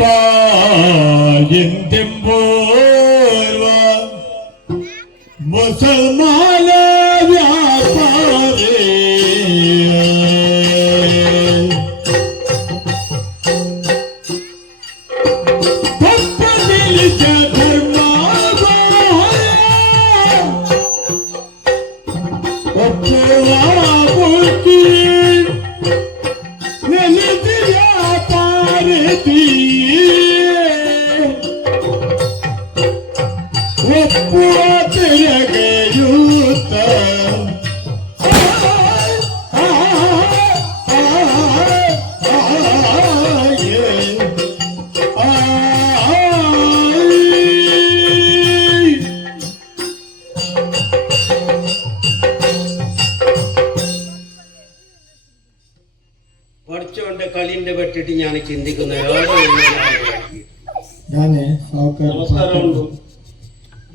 ಅಪ್ಪ ಎಂದೆಂಬೋರ್ವ ಮುಸಲ್ಮಾನ ವ್ಯಾಪಾರಿ പഠിച്ചോണ്ട് കളിന്റെ പറ്റിട്ട് ഞാൻ ചിന്തിക്കുന്ന ನಮಸ್ಕಾರವುಂಟು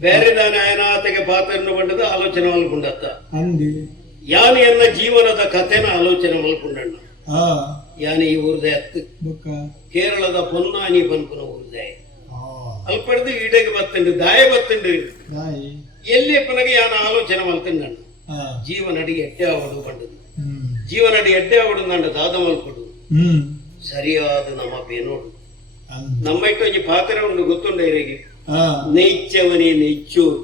ಬೇರೆ ನಾನು ಅಯನಾತೆಗೆ ಪಾತ್ರನ್ನು ಬಂಡದ ಆಲೋಚನೆ ಮಲ್ಕೊಂಡತ್ತ ಯಾನು ಎನ್ನ ಜೀವನದ ಕಥೆನ ಆಲೋಚನೆ ಮಲ್ಕೊಂಡಣ್ಣ ಯಾನು ಈ ಊರ್ದೆ ಅತ್ತು ಕೇರಳದ ಪೊನ್ನಾನಿ ಪನ್ಪುನ ಊರ್ದೆ ಅಲ್ಪಡ್ದು ಈಡೆಗೆ ಬತ್ತಂಡು ದಾಯ ಬತ್ತಂಡು ಎಲ್ಲಿ ಪನಗೆ ಯಾನ ಆಲೋಚನೆ ಮಲ್ತಂಡಣ್ಣ ಜೀವನಡಿ ಎಡ್ಡೆ ಆವಡು ಬಂಡದು ಜೀವನಡಿ ಎಡ್ಡೆ ಆವಡು ನಂಡ ದಾದ ಮಲ್ಪಡು ಸರಿಯಾದ ನಮ್ಮ ಬೇನೋಡು ನಮ್ಮ ಇಟ್ಟು ಒಂಜಿ ಪಾತ್ರ ಉಂಡು ಗೊತ್ತುಂಡ ಇರಿಗೆ ನೈಚ್ಯವನೇ ನೈಚೂರು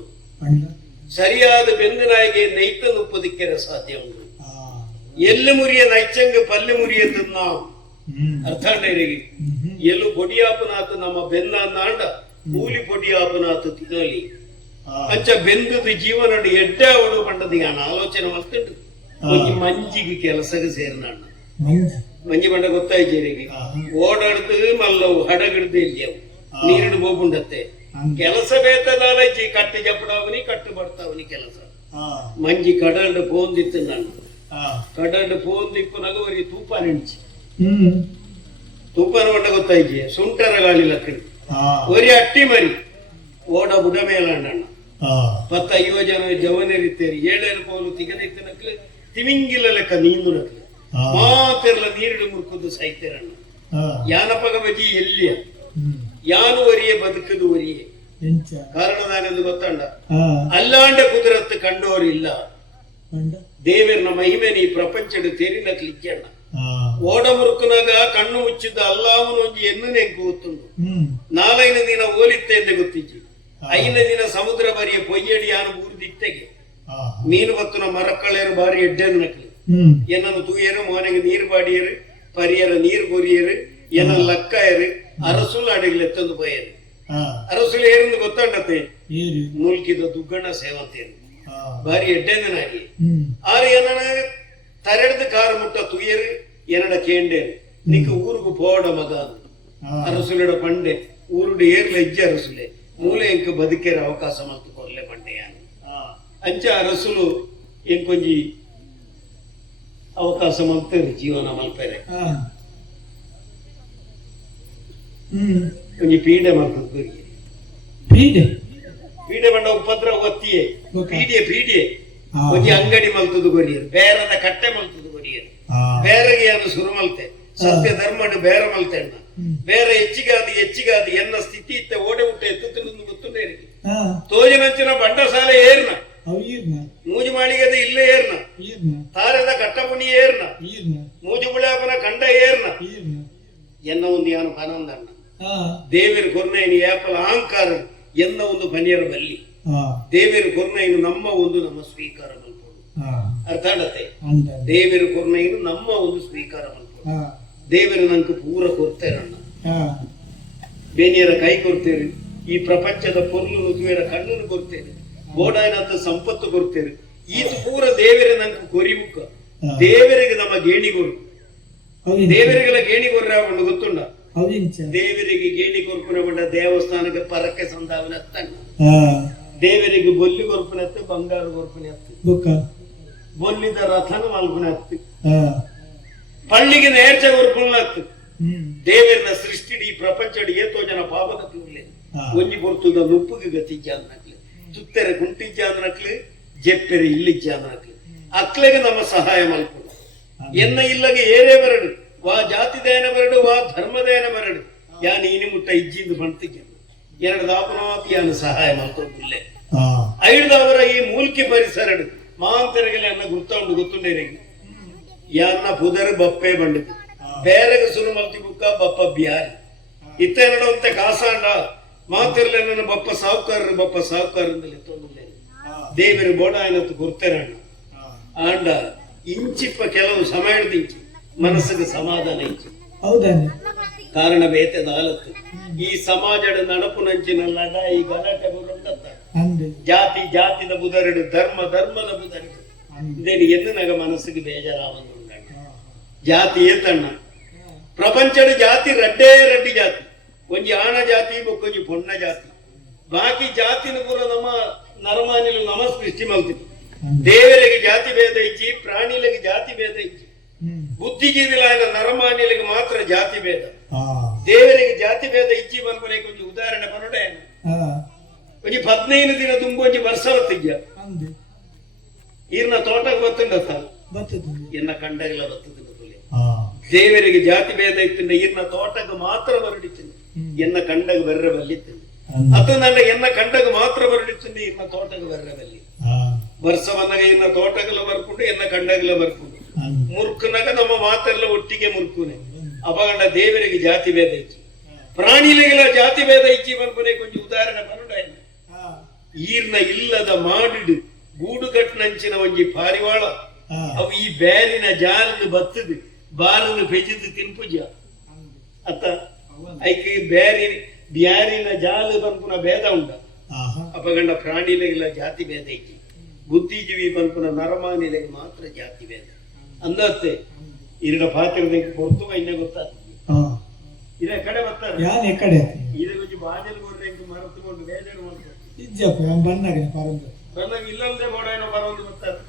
ಸರಿಯಾದ ಬೆಂದಿನಾಯಿಗೆ ನೈತ ನುಪ್ಪದಿಕ್ಕರ ಸಾಧ್ಯ ಉಂಟು ಎಲ್ಲಿ ಮುರಿಯ ನೈಚಂಗ ಪಲ್ಲೆ ಮುರಿಯ ತಿನ್ನ ಅರ್ಥ ಇರಿಗೆ ಎಲ್ಲು ಪೊಡಿಯಾಪನಾತು ನಮ್ಮ ಬೆನ್ನ ನಾಂಡ ಕೂಲಿ ಪೊಡಿಯಾಪನಾತು ತಿನ್ನಲಿ ಅಂಚ ಬೆಂದದ ಜೀವನ ಎಡ್ಡ ಅವಡು ಪಂಡದ ಯಾನ ಆಲೋಚನೆ ಮಾಡ್ಕೊಂಡು ಒಂಜಿ ಮಂಜಿಗೆ ಕೆಲಸಕ್ಕೆ ಸೇರಿನಾಣ್ಣ ಮಂಜಿ ಬಂಡ ಗೊತ್ತಾಯ್ತೇರಿಗೆ ಓಡಾಡ್ದು ಮಲ್ಲವು ಹಡಗಿಡ್ದು ಇಲ್ಲಿ ಅವು ನೀರಿಡು ಹೋಗುಂಡತ್ತೆ ಕೆಲಸ ಬೇತದಾಲಜಿ ಕಟ್ಟು ಜಪ್ಪಡವನಿ ಕಟ್ಟು ಬಡ್ತಾವನಿ ಕೆಲಸ ಮಂಜಿ ಕಡಲ್ಡು ಪೋಂದಿತ್ತು ನಾನು ಕಡಲ್ಡು ಪೋಂದಿಪ್ಪನಾಗ ಅವರಿಗೆ ತೂಪಾನ ಎಣಿಸಿ ತೂಪಾನ ಬಂಡ ಗೊತ್ತಾಯ್ತಿ ಸುಂಟರ ಗಾಳಿ ಲಕ್ಕಡಿ ಒರಿ ಅಟ್ಟಿ ಮರಿ ಓಡ ಬುಡ ಮೇಲಣ್ಣ 10-50 ಜನ ಜವನರಿತ್ತೇರಿ 7 ಕೋಲು ತಿಗದಿತ್ತನಕ್ಲೆ ತಿಮಿಂಗಿಲ್ಲ ಲೆಕ್ಕ ನೀಂದು ನಕ್ಲೆ ಮಾತೆರ್ಲ ನೀರಿಡು ಮುರ್ಕುದು ಸಾಯ್ತೇರಣ್ಣ ಯಾನಪಗ ಬಜಿ ಎಲ್ಲಿಯ ಯಾನು ಒರಿಯೇ ಬದುಕದು ಒರಿಯೇ ಕಾರಣದಾನೆಂದು ಗೊತ್ತಂಡ ಅಲ್ಲಾಂಡ ಕುದುರತ್ತು ಕಂಡೋರಿಲ್ಲ ದೇವರನ ಮಹಿಮೆ ನೀ ಪ್ರಪಂಚದ ತೇರಿನಕ್ಲಿಕ್ಕಣ್ಣ ಓಡ ಮುರುಕುನಾಗ ಕಣ್ಣು ಮುಚ್ಚಿದ್ದ ಅಲ್ಲಾವನು ಒಂಜಿ ಎನ್ನು ನೆಂಕು ಗೊತ್ತುಂಡು 4 ದಿನ ಓಲಿತ್ತೆ ಎಂದು ಗೊತ್ತಿಜ್ಜಿ 5 ದಿನ ಸಮುದ್ರ ಬರಿಯ ಪೊಯ್ಯಡಿ ಯಾನು ಬೂರ್ದಿತ್ತೆಗೆ ಮೀನು ಬತ್ತುನ ಮರಕ್ಕಳೇರು ಬಾರಿ ಎಡ್ಡೆನು ನಕ್ಲಿ ಏನನ್ನು ತೂಯರು ಮೋನೆಗೆ ನೀರು ಬಾಡಿಯರು ಪರಿಯರ ನೀರು ಕೊರಿಯರು ಏನ ಲಕ್ಕಾಯರು ಅರಸುಲ ಅಡಿಗೆ ಎತ್ತೊಂದು ಬಯರು ಅರಸುಲು ಏರೆಂದು ಗೊತ್ತಾಂಡತ್ತೆ ಮುಲ್ಕಿದ ದುಗ್ಗಣ್ಣ ಸೇವಂತೇನು ಬಾರಿ ಎಡ್ಡೆಂದನಾಗಿ ಆರು ಏನನ ತರೆಡ್ದು ಕಾರು ಮುಟ್ಟ ತುಯ್ಯರು ಏನಡ ಕೇಂಡೇರು ನಿಕ್ಕ ಊರುಗು ಪೋಡ ಮಗ ಅರಸುಲಡ ಪಂಡೆ ಊರುಡು ಏರ್ಲ ಇಜ್ಜೆ ಅರಸುಲೆ ಮೂಲೆ ಎಂಕ ಬದುಕೇರ ಅವಕಾಶ ಮತ್ತು ಕೊರ್ಲೆ ಪಂಡೆಯ ಅಂಚ ಅರಸುಲು ಎಂಕೊಂಜಿ ಅವಕಾಶ ಮಲ್ತೇರಿ ಜೀವನ ಮಲ್ಪೇರೆ ಒಂಜಿ ಪೀಡೆ ಮಲ್ತದ ಪೀಡೆ ಬಂಡ ಉಪದ್ರ ಒತ್ತಿಯೇ ಪೀಡೆ ಒಂಜಿ ಅಂಗಡಿ ಮಲ್ತದ ಗೊರಿಯರು ಬೇರದ ಕಟ್ಟೆ ಮಲ್ತದ ಗೊರಿಯರು ಬೇರೆಗೆ ಏನು ಸುರು ಮಲ್ತೆ ಸತ್ಯ ಧರ್ಮಡು ಬೇರೆ ಮಲ್ತೆಣ್ಣ ಬೇರೆ ಹೆಚ್ಚಿಗಾದಿ ಎನ್ನ ಸ್ಥಿತಿ ಇತ್ತೆ ಓಡೆ ಊಟ ಎತ್ತುತ್ತಿರುವುದು ಗೊತ್ತುಂಟೇ ತೋಜಿನಂಚಿನ ಬಂಡಸಾಲೆ ಏರ್ನ ಮೂಜು ಮಾಳಿಗೆದ ಇಲ್ಲೇ ಏರ್ನ ತಾರೆದ ಕಟ್ಟಪುಣಿ ಏರ್ನ ಮೂಜು ಬುಳಾಪನ ಕಂಡ ಏರ್ನ ಎನ್ನ ಒಂದು ಯಾನು ಆನಂದಣ್ಣ ದೇವರು ಕೊರ್ನೈನು ಏಪಲ ಅಹಂಕಾರ ಎನ್ನ ಒಂದು ಬನಿಯರ ಬಲ್ಲಿ ದೇವರು ಕೊರ್ನೈನು ನಮ್ಮ ಸ್ವೀಕಾರ ಮಲ್ಪೋಡು ಅರ್ಥ ಆಡತ್ತೆ ದೇವರು ಕೊರ್ನೈನು ನಮ್ಮ ಒಂದು ಸ್ವೀಕಾರ ಮಲ್ಪೋಡು ದೇವರು ನಂಗೆ ಪೂರ ಕೊರ್ತೇರಣ್ಣ ಬೇನಿಯರ ಕೈ ಕೊಡ್ತೇವೆ ಈ ಪ್ರಪಂಚದ ಪೊರ್ಲು ನುದುವೆರ ಕಣ್ಣನ್ನು ಕೊಡ್ತೇನೆ ಗೋಡಾಯನಂತ ಸಂಪತ್ತು ಕೊಡ್ತೇವೆ ಈತ ಪೂರ ದೇವರ ನಂಗೆ ಕೊರಿಬುಕ್ಕ ದೇವರಿಗೆ ನಮ್ಮ ಗೇಣಿಗೊರು ದೇವರಿಗೆಲ್ಲ ಗೇಣಿಗೊರ್ರ ಒಂದು ಗೊತ್ತುಂಡ ದೇವರಿಗೆ ಗೇಣಿ ಕೊರ್ಪುನ ಬಂಡ ದೇವಸ್ಥಾನಕ್ಕೆ ಪರಕ್ಕೆ ಸಂದಾವನ ತಣ್ಣ ದೇವರಿಗೆ ಬೊಲ್ಲಿ ಕೊರ್ಪುನ ಹತ್ತು ಬಂಗಾರ ಕೊರ್ಪುನ ಹತ್ತು ಬೊಲ್ಲಿದ ರಥನ ಮಲ್ಪುನ ಹತ್ತು ಪಳ್ಳಿಗೆ ನೇರ್ಚ ಕೊರ್ಪುನ ಹತ್ತು ದೇವರನ ಸೃಷ್ಟಿಡಿ ಪ್ರಪಂಚಡಿ ಏತೋ ಜನ ಪಾಪದ ಒಂಜಿ ಬರ್ತದ ನುಪ್ಪುಗೆ ಗತಿಜ್ಜಾದನಕ್ಲೆ ತುತ್ತೆರೆ ಗುಂಟಿಜ್ಜಾದನಕ್ಲೆ ಜೆಪ್ಪೆರೆ ಇಲ್ಲಿಜ್ಜಾದನಕ್ಲೆ ಅಕ್ಲೆಗೆ ನಮ್ಮ ಸಹಾಯ ಮಲ್ಪುಡು ಎನ್ನ ಇಲ್ಲಗೆ ಏರೇ ಬರಡು ವಾ ಜಾತಿದೇನ ಬರಡು ವಾ ಧರ್ಮದೇನ ಬರಡು ಯಾನ್ ಇನಿ ಮುಟ್ಟ ಇಜ್ಜಿಂದು ಬಂತಿಗೆ ಎರಡು ದಾಪನಾತ್ ಯಾನು ಸಹಾಯ ಮಾಡ್ಕೊಂಡ್ಲೆ ಐದವರ ಈ ಮೂಲ್ಕಿ ಪರಿಸರ ಮಾಂತರಿಗೆಲ್ಲ ಅನ್ನ ಗುರ್ತ ಗೊತ್ತುಂಡೇರಿಗೆ ಯಾನ್ನ ಪುದರ್ ಬಪ್ಪೆ ಬಂಡಿತು ಬೇರೆಗೆ ಸುರು ಮಲ್ತಿ ಬುಕ್ಕ ಬಪ್ಪ ಬಿಹಾರಿ ಇತ್ತ ಎರಡಂತ ಕಾಸಾಂಡ ಮಾತಿರ್ಲೆ ನನ್ನ ಬಪ್ಪ ಸಾವುಕಾರ ದೇವರು ಬೋಡ ಏನತ್ತು ಗುರ್ತೇರಣ್ಣ ಆಂಡ ಇಂಚಿಪ್ಪ ಕೆಲವು ಸಮಯದ ಇಂಚಿ ಮನಸ್ಸಿಗೆ ಸಮಾಧಾನ ಇಂಚಿ ಕಾರಣ ಬೇತದ ಆಲತ್ತು ಈ ಸಮಾಜದ ನಡಪು ನಂಚಿನ ಲಡಾಯಿ ಗಲಾಟೆ ಜಾತಿ ಜಾತಿದ ಬುಧರಡು ಧರ್ಮದ ಬುಧರಡು ಇದೇನು ಎಂದು ನಗ ಮನಸ್ಸಿಗೆ ಬೇಜಾರಾವಂದು ಜಾತಿ ಏತಣ್ಣ ಪ್ರಪಂಚದ ಜಾತಿ ರಡ್ಡಿ ಜಾತಿ ಒಂಜಿ ಆಣ ಜಾತಿ ಬೊಕ್ಕೊಂಜಿ ಪೊಣ್ಣ ಜಾತಿ ಬಾಕಿ ಜಾತಿನ ಪೂರ ನಮ್ಮ ನರಮಾನಿಲು ನಮ ಸೃಷ್ಟಿ ಮಲ್ತಿತ್ತು ದೇವರಿಗೆ ಜಾತಿ ಭೇದ ಇಚ್ಚಿ ಪ್ರಾಣಿಲಿಗೆ ಜಾತಿ ಭೇದ ಇಚ್ಚಿ ಬುದ್ಧಿಜೀವಿಲಾಯನ ನರಮಾನಿಲಿಗೆ ಮಾತ್ರ ಜಾತಿ ಭೇದ ದೇವರಿಗೆ ಜಾತಿ ಭೇದ ಇಚ್ಚಿ ಬಂದ್ಕೊನೆ ಕೊಂಚ ಉದಾಹರಣೆ ಬರೋಡೆ ಒಂಜಿ 15 ದಿನ ತುಂಗೊಂಜಿ ವರ್ಷ ಹೊತ್ತಿದ್ಯ ಈರ್ನ ತೋಟಕ್ಕೆ ಬತ್ತುಂಡ ಎನ್ನ ಕಂಡಗಲ ಬತ್ತದ ದೇವರಿಗೆ ಜಾತಿ ಭೇದ ಇತ್ತಿಂದ ಈರ್ನ ತೋಟಕ್ಕೆ ಮಾತ್ರ ಬರಡಿತ್ತಿಂದ ಎನ್ನ ಕಂಡಗ ಬರ್ರೆ ಬಲ್ಲಿತ್ತಿಂದ ಅತ ನನ್ನ ಎನ್ನ ಕಂಡಗ ಮಾತ್ರ ಬರಡಿತ್ತಿಂದ ಇನ್ನ ತೋಟಕ್ಕೆ ಬರ್ರೆ ಬಲ್ಲಿ ವರ್ಷ ಬಂದಾಗ ಇನ್ನ ತೋಟಗಲ ಬರ್ಕೊಂಡು ಎನ್ನ ಕಂಡಗಲ ಬರ್ಕೊಂಡು ಮುರ್ಕನಾಗ ನಮ್ಮ ಮಾತೆಲ್ಲ ಒಟ್ಟಿಗೆ ಮುರ್ಕುನೆ ಅಪಗಂಡ ದೇವರಿಗೆ ಜಾತಿ ಭೇದ ಇಚ್ಚಿ ಪ್ರಾಣಿಲೆಗೆಲ್ಲ ಜಾತಿ ಭೇದ ಇಚ್ಚಿ ಬಂದ್ಕೊನೆ ಕೊಂಚ ಉದಾಹರಣೆ ಬರೋಡ ಈರ್ನ ಇಲ್ಲದ ಮಾಡಿಡು ಗೂಡುಗಟ್ಟಿನಂಚಿನ ಒಂಜಿ ಪಾರಿವಾಳ ಅವು ಈ ಬ್ಯಾರಿನ ಜಾಲನ್ನು ಬತ್ತದು ಬಾರನ್ನು ಪೆಜಿದು ತಿನ್ಪುಜ ಅತ್ತ ಐಕೆ ಬ್ಯಾರಿನ ಜಾಲ ಬಂಪುನ ಭೇದ ಉಂಡ ಅಪಗಂಡ ಪ್ರಾಣಿಲೆಗೆಲ್ಲ ಜಾತಿ ಭೇದ ಐತಿ ಬುದ್ಧಿಜೀವಿ ಬಂಪುನ ನರಮಾನಿಲೆಗೆ ಮಾತ್ರ ಜಾತಿ ಭೇದ ಅಂದತ್ತೆ ಇರಡ ಪಾತ್ರದಿಂದ ಕೊಡ್ತು ಇನ್ನೇ ಗೊತ್ತಾಗ್ತದೆ ಇದ ಕಡೆ ಬರ್ತಾರೆ ಕಡೆ ಇದ ಕೊಂಚ ಬಾಜಲ್ ಕೊಡ್ರೆ ಮರೆತುಕೊಂಡು ಬೇಜಾರು ಮಾಡ್ತಾರೆ ಬಂದಾಗ ಇಲ್ಲಂದ್ರೆ ಬೋಡೇನೋ ಬರೋದು ಬರ್ತಾರೆ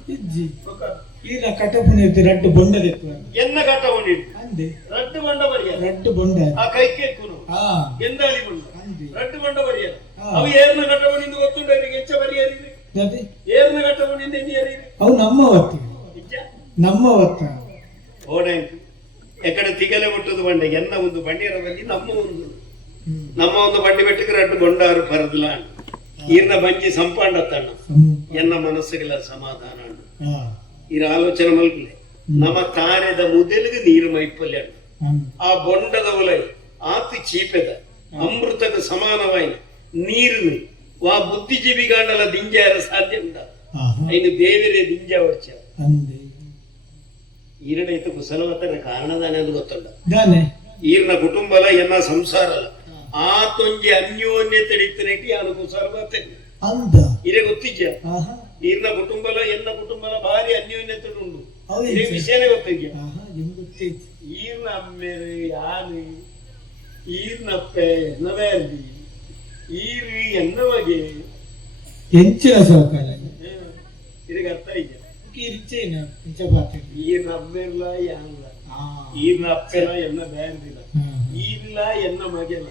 ಈಗ ಕಟ್ಟಪುಣಿರ್ತಿ ರಡ್ಡು ಬೊಂಡದೆತ್ತು ಎನ್ನ ಕಟ್ಟಕೊಂಡಿರ್ತಿ ರಡ್ಡು ಬಂಡ ಬರಿಯ ರಡ್ಡು ಬೊಂಡ ಆ ಕೈಕೆ ಕುನು ಎಂದಾಳಿ ಬಂಡ ರಡ್ಡು ಬಂಡ ಬರಿಯ ಅವು ಏರ್ನ ಕಟ್ಟಕೊಂಡಿಂದ ಗೊತ್ತುಂಡ ಹೆಚ್ಚ ಬರಿಯರಿ ಏರ್ನ ಕಟ್ಟಕೊಂಡಿಂದ ಎನ್ನಿಯರಿ ಅವು ನಮ್ಮ ಹೊತ್ತ ಓಡೆ ಎಕಡೆ ತಿಗಲೆ ಬಿಟ್ಟದು ಬಂಡೆ ಎನ್ನ ಒಂದು ಬಂಡಿರದಲ್ಲಿ ನಮ್ಮ ಒಂದು ಬಂಡಿ ಬೆಟ್ಟಕ್ಕೆ ರಡ್ಡು ಬೊಂಡಾರು ಪರದಿಲ್ಲ ಈರ್ನ ಬಂಜಿ ಸಂಪಾಂಡತ್ತಣ್ಣ ಎನ್ನ ಮನಸ್ಸಿಗೆಲ್ಲ ಸಮಾಧಾನ ಇರ ಆಲೋಚನೆ ಮಲ್ಪಲೆ ನಮ್ಮ ತಾನೆದ ಮುದಲಿಗೆ ನೀರು ಮೈಪಲ್ಯ ಆ ಬೊಂಡದ ಒಲೆ ಆತಿ ಚೀಪೆದ ಅಮೃತದ ಸಮಾನವಾಯಿ ನೀರು ಆ ಬುದ್ಧಿಜೀವಿಗಾಂಡಲ ದಿಂಜಾರ ಸಾಧ್ಯ ಉಂಟ ಐನು ದೇವರೇ ದಿಂಜ ವರ್ಷ ಈರಡೈತು ಕುಸಲವತ್ತರ ಕಾರಣದಾನೆ ಅದು ಗೊತ್ತುಂಡ ಈರ್ನ ಕುಟುಂಬಲ ಎನ್ನ ಸಂಸಾರ ಅಲ್ಲ ಆತೊಂಜಿ ಅನ್ಯೋನ್ಯತೆ ಹಿಡಿತನೆಟ್ಟಿ ಅವನು ಕುಸಲ ಬರ್ತೇನೆ ಇರೇ ಗೊತ್ತಿಜ್ಜ ಈರ್ನ ಕುಟುಂಬಲ ಎನ್ನ ಕುಟುಂಬಲ ಭಾರಿ ಅನ್ಯೋನ್ಯತೆ ಉಂಟು ಇದೇ ವಿಷಯನೇ ಗೊತ್ತಿದ್ಯ ಈರ್ನ ಅಮ್ಮೇರು ಯಾನು ಈರ್ನಪ್ಪೆ ಎನ್ನ ಬೇರ್ದಿ ಈರು ಎನ್ನ ಬಗೆ ಹೆಚ್ಚಿನ ಸಹಕಾರ ಇದಕ್ಕೆ ಅರ್ಥ ಇದೆಯಾ ಈರ್ನ ಅಮ್ಮೆಲ್ಲ ಯಾನಲ್ಲ ಈರ್ನ ಅಪ್ಪೆಲ್ಲ ಎನ್ನ ಬೇರ್ದಿಲ್ಲ ಈರ್ಲ ಎನ್ನ ಮಗೆಲ್ಲ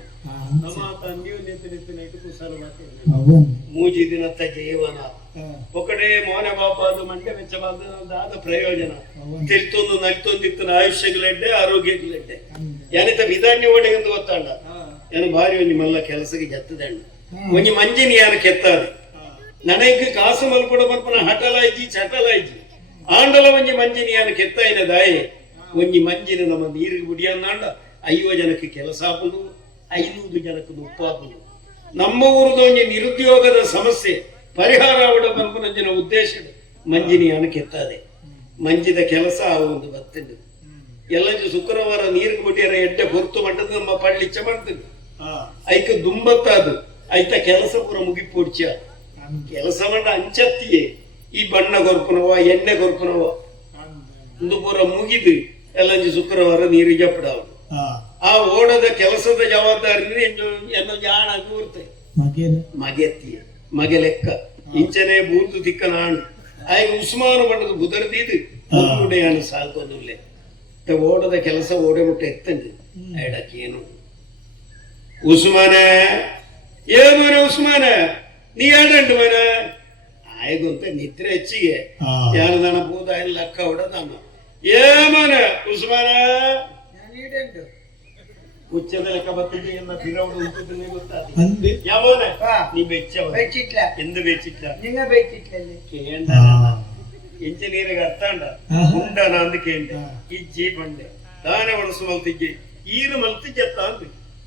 ನಮ್ಮ ಅನ್ಯೋನ್ಯತೆ ಕುಸಲ ಮೂಜಿ ದಿನತ್ತ ಜೀವನ ಒಕಡೆ ಮೋನ ಬಾಪಾದು ಮಂಡ್ಯ ವೆಚ್ಚವಾದ ಪ್ರಯೋಜನ ತಿಳ್ತೊಂದು ನಲ್ತೊಂದಿತ್ತನ ಆಯುಷ್ಯಗಳೆಡ್ಡೆ ಆರೋಗ್ಯಗಳೆಡ್ಡೆ ಯಾನಿತ ವಿಧಾನ್ಯ ಓಡೆ ಎಂದು ಗೊತ್ತಾಂಡ ಏನು ಭಾರಿ ಒಂಜಿ ಮಲ್ಲ ಕೆಲಸಕ್ಕೆ ಜತ್ತದಣ್ಣ ಒಂಜಿ ಮಂಜಿನಿ ಯಾನು ಕೆತ್ತಾದೆ ನನಗೆ ಕಾಸು ಮಲ್ಪಡ ಮಲ್ಪನ ಹಟಲಾಯ್ಜಿ ಚಟಲಾಯ್ಜಿ ಆಂಡಲ ಒಂಜಿ ಮಂಜಿನಿ ಯಾನು ಕೆತ್ತಾಯಿನ ದಾಯೆ ಒಂಜಿ ಮಂಜಿನ ನಮ್ಮ ನೀರಿಗೆ ಬಿಡಿಯನ್ನಾಂಡ 5 ಜನಕ್ಕೆ ಕೆಲಸ ಆಪುದು 500 ಜನಕ್ಕೆ ಉಪ್ಪಾಪುದು ನಮ್ಮ ಊರದ ಒಂಜಿ ನಿರುದ್ಯೋಗದ ಸಮಸ್ಯೆ ಪರಿಹಾರ ಅವಡ ಬಂಪನಂಜಿನ ಉದ್ದೇಶ ಮಂಜಿನಿಯಾನ ಕೆತ್ತದೆ ಮಂಜಿದ ಕೆಲಸ ಆ ಒಂದು ಬರ್ತದೆ ಎಲ್ಲಂಜು ಶುಕ್ರವಾರ ನೀರಿಗೆ ಬಿಟ್ಟಿರ ಎಡ್ಡೆ ಹೊರ್ತು ಮಟ್ಟದ ನಮ್ಮ ಪಳ್ಳಿಚ್ಚ ಮಾಡ್ತದೆ ಐಕ ದುಂಬತ್ತಾದು ಐತ ಕೆಲಸ ಪೂರ ಮುಗಿಪೋಡ್ಚ ಕೆಲಸ ಮಂಡ ಅಂಚತ್ತಿಯೇ ಈ ಬಣ್ಣ ಕೊರ್ಪುನವ ಎಣ್ಣೆ ಕೊರ್ಪುನವ ಒಂದು ಪೂರ ಮುಗಿದು ಎಲ್ಲಂಜು ಶುಕ್ರವಾರ ನೀರು ಜಪ್ಪಡಾವ ಆ ಓಡದ ಕೆಲಸದ ಜವಾಬ್ದಾರಿ ಎನ್ನೋ ಜಾಣ ಕೂರ್ತೆ ಮಗೆತ್ತಿಯೇ ಮಗೆ ಲೆಕ್ಕ ಇಂಚನೆ ಬೂರ್ದು ತಿಕ್ಕ ನಾನು ಆಗ ಉಸ್ಮಾನು ಬಣ್ಣದ ಬುದರ್ದಿದ್ದು ಮುನ್ನುಡೆಯನ್ನು ಸಾಲ್ಕೊಂದುಲ್ಲೆ ಓಡದ ಕೆಲಸ ಓಡೆ ಮುಟ್ಟ ಎತ್ತಂದು ಎಡಕ್ಕೇನು ಉಸ್ಮಾನ ಏ ಮನ ಉಸ್ಮಾನ ನೀ ಏಡಂಡು ಮನ ಆಯ್ಗೊಂತ ನಿದ್ರೆ ಹೆಚ್ಚಿಗೆ ಯಾರು ನನ್ನ ಪೂದ ಎಲ್ಲ ಲೆಕ್ಕ ಹೊಡದಮ್ಮ ಏ ಮನ ಉಸ್ಮಾನ ಉಚ್ಚದ ಲೆಕ್ಕ ಬರ್ತದೆ ಎನ್ನ ಪಿರವಡು ಉಂಟುದನ್ನೇ ಗೊತ್ತಾದ ಅಂದೆ ಯಾವನ ಹಾ. ನೀ ಬೆಚ್ಚವ ಬೆಚ್ಚಿಟ್ಲ ಎಂದು ಬೆಚ್ಚಿಟ್ಲ ನಿಂಗ ಬೆಚ್ಚಿಟ್ಲಲ್ಲಿ ಕೇಂಡ ಆ, ಎಂಚ ನೀರಿಗೆ ಅರ್ಥ ಅಂಡ ಆಹಾ. ಉಂಡನ ಅಂದ ಕೇಂಡ ಹಾ. ಇಜ್ಜಿ ಬಂಡೆ ದಾನೆ ಒಣಸು ಮಲ್ತಿಜ್ಜಿ ಈರು ಮಲ್ತಿ ಜತ್ತ ಅಂದ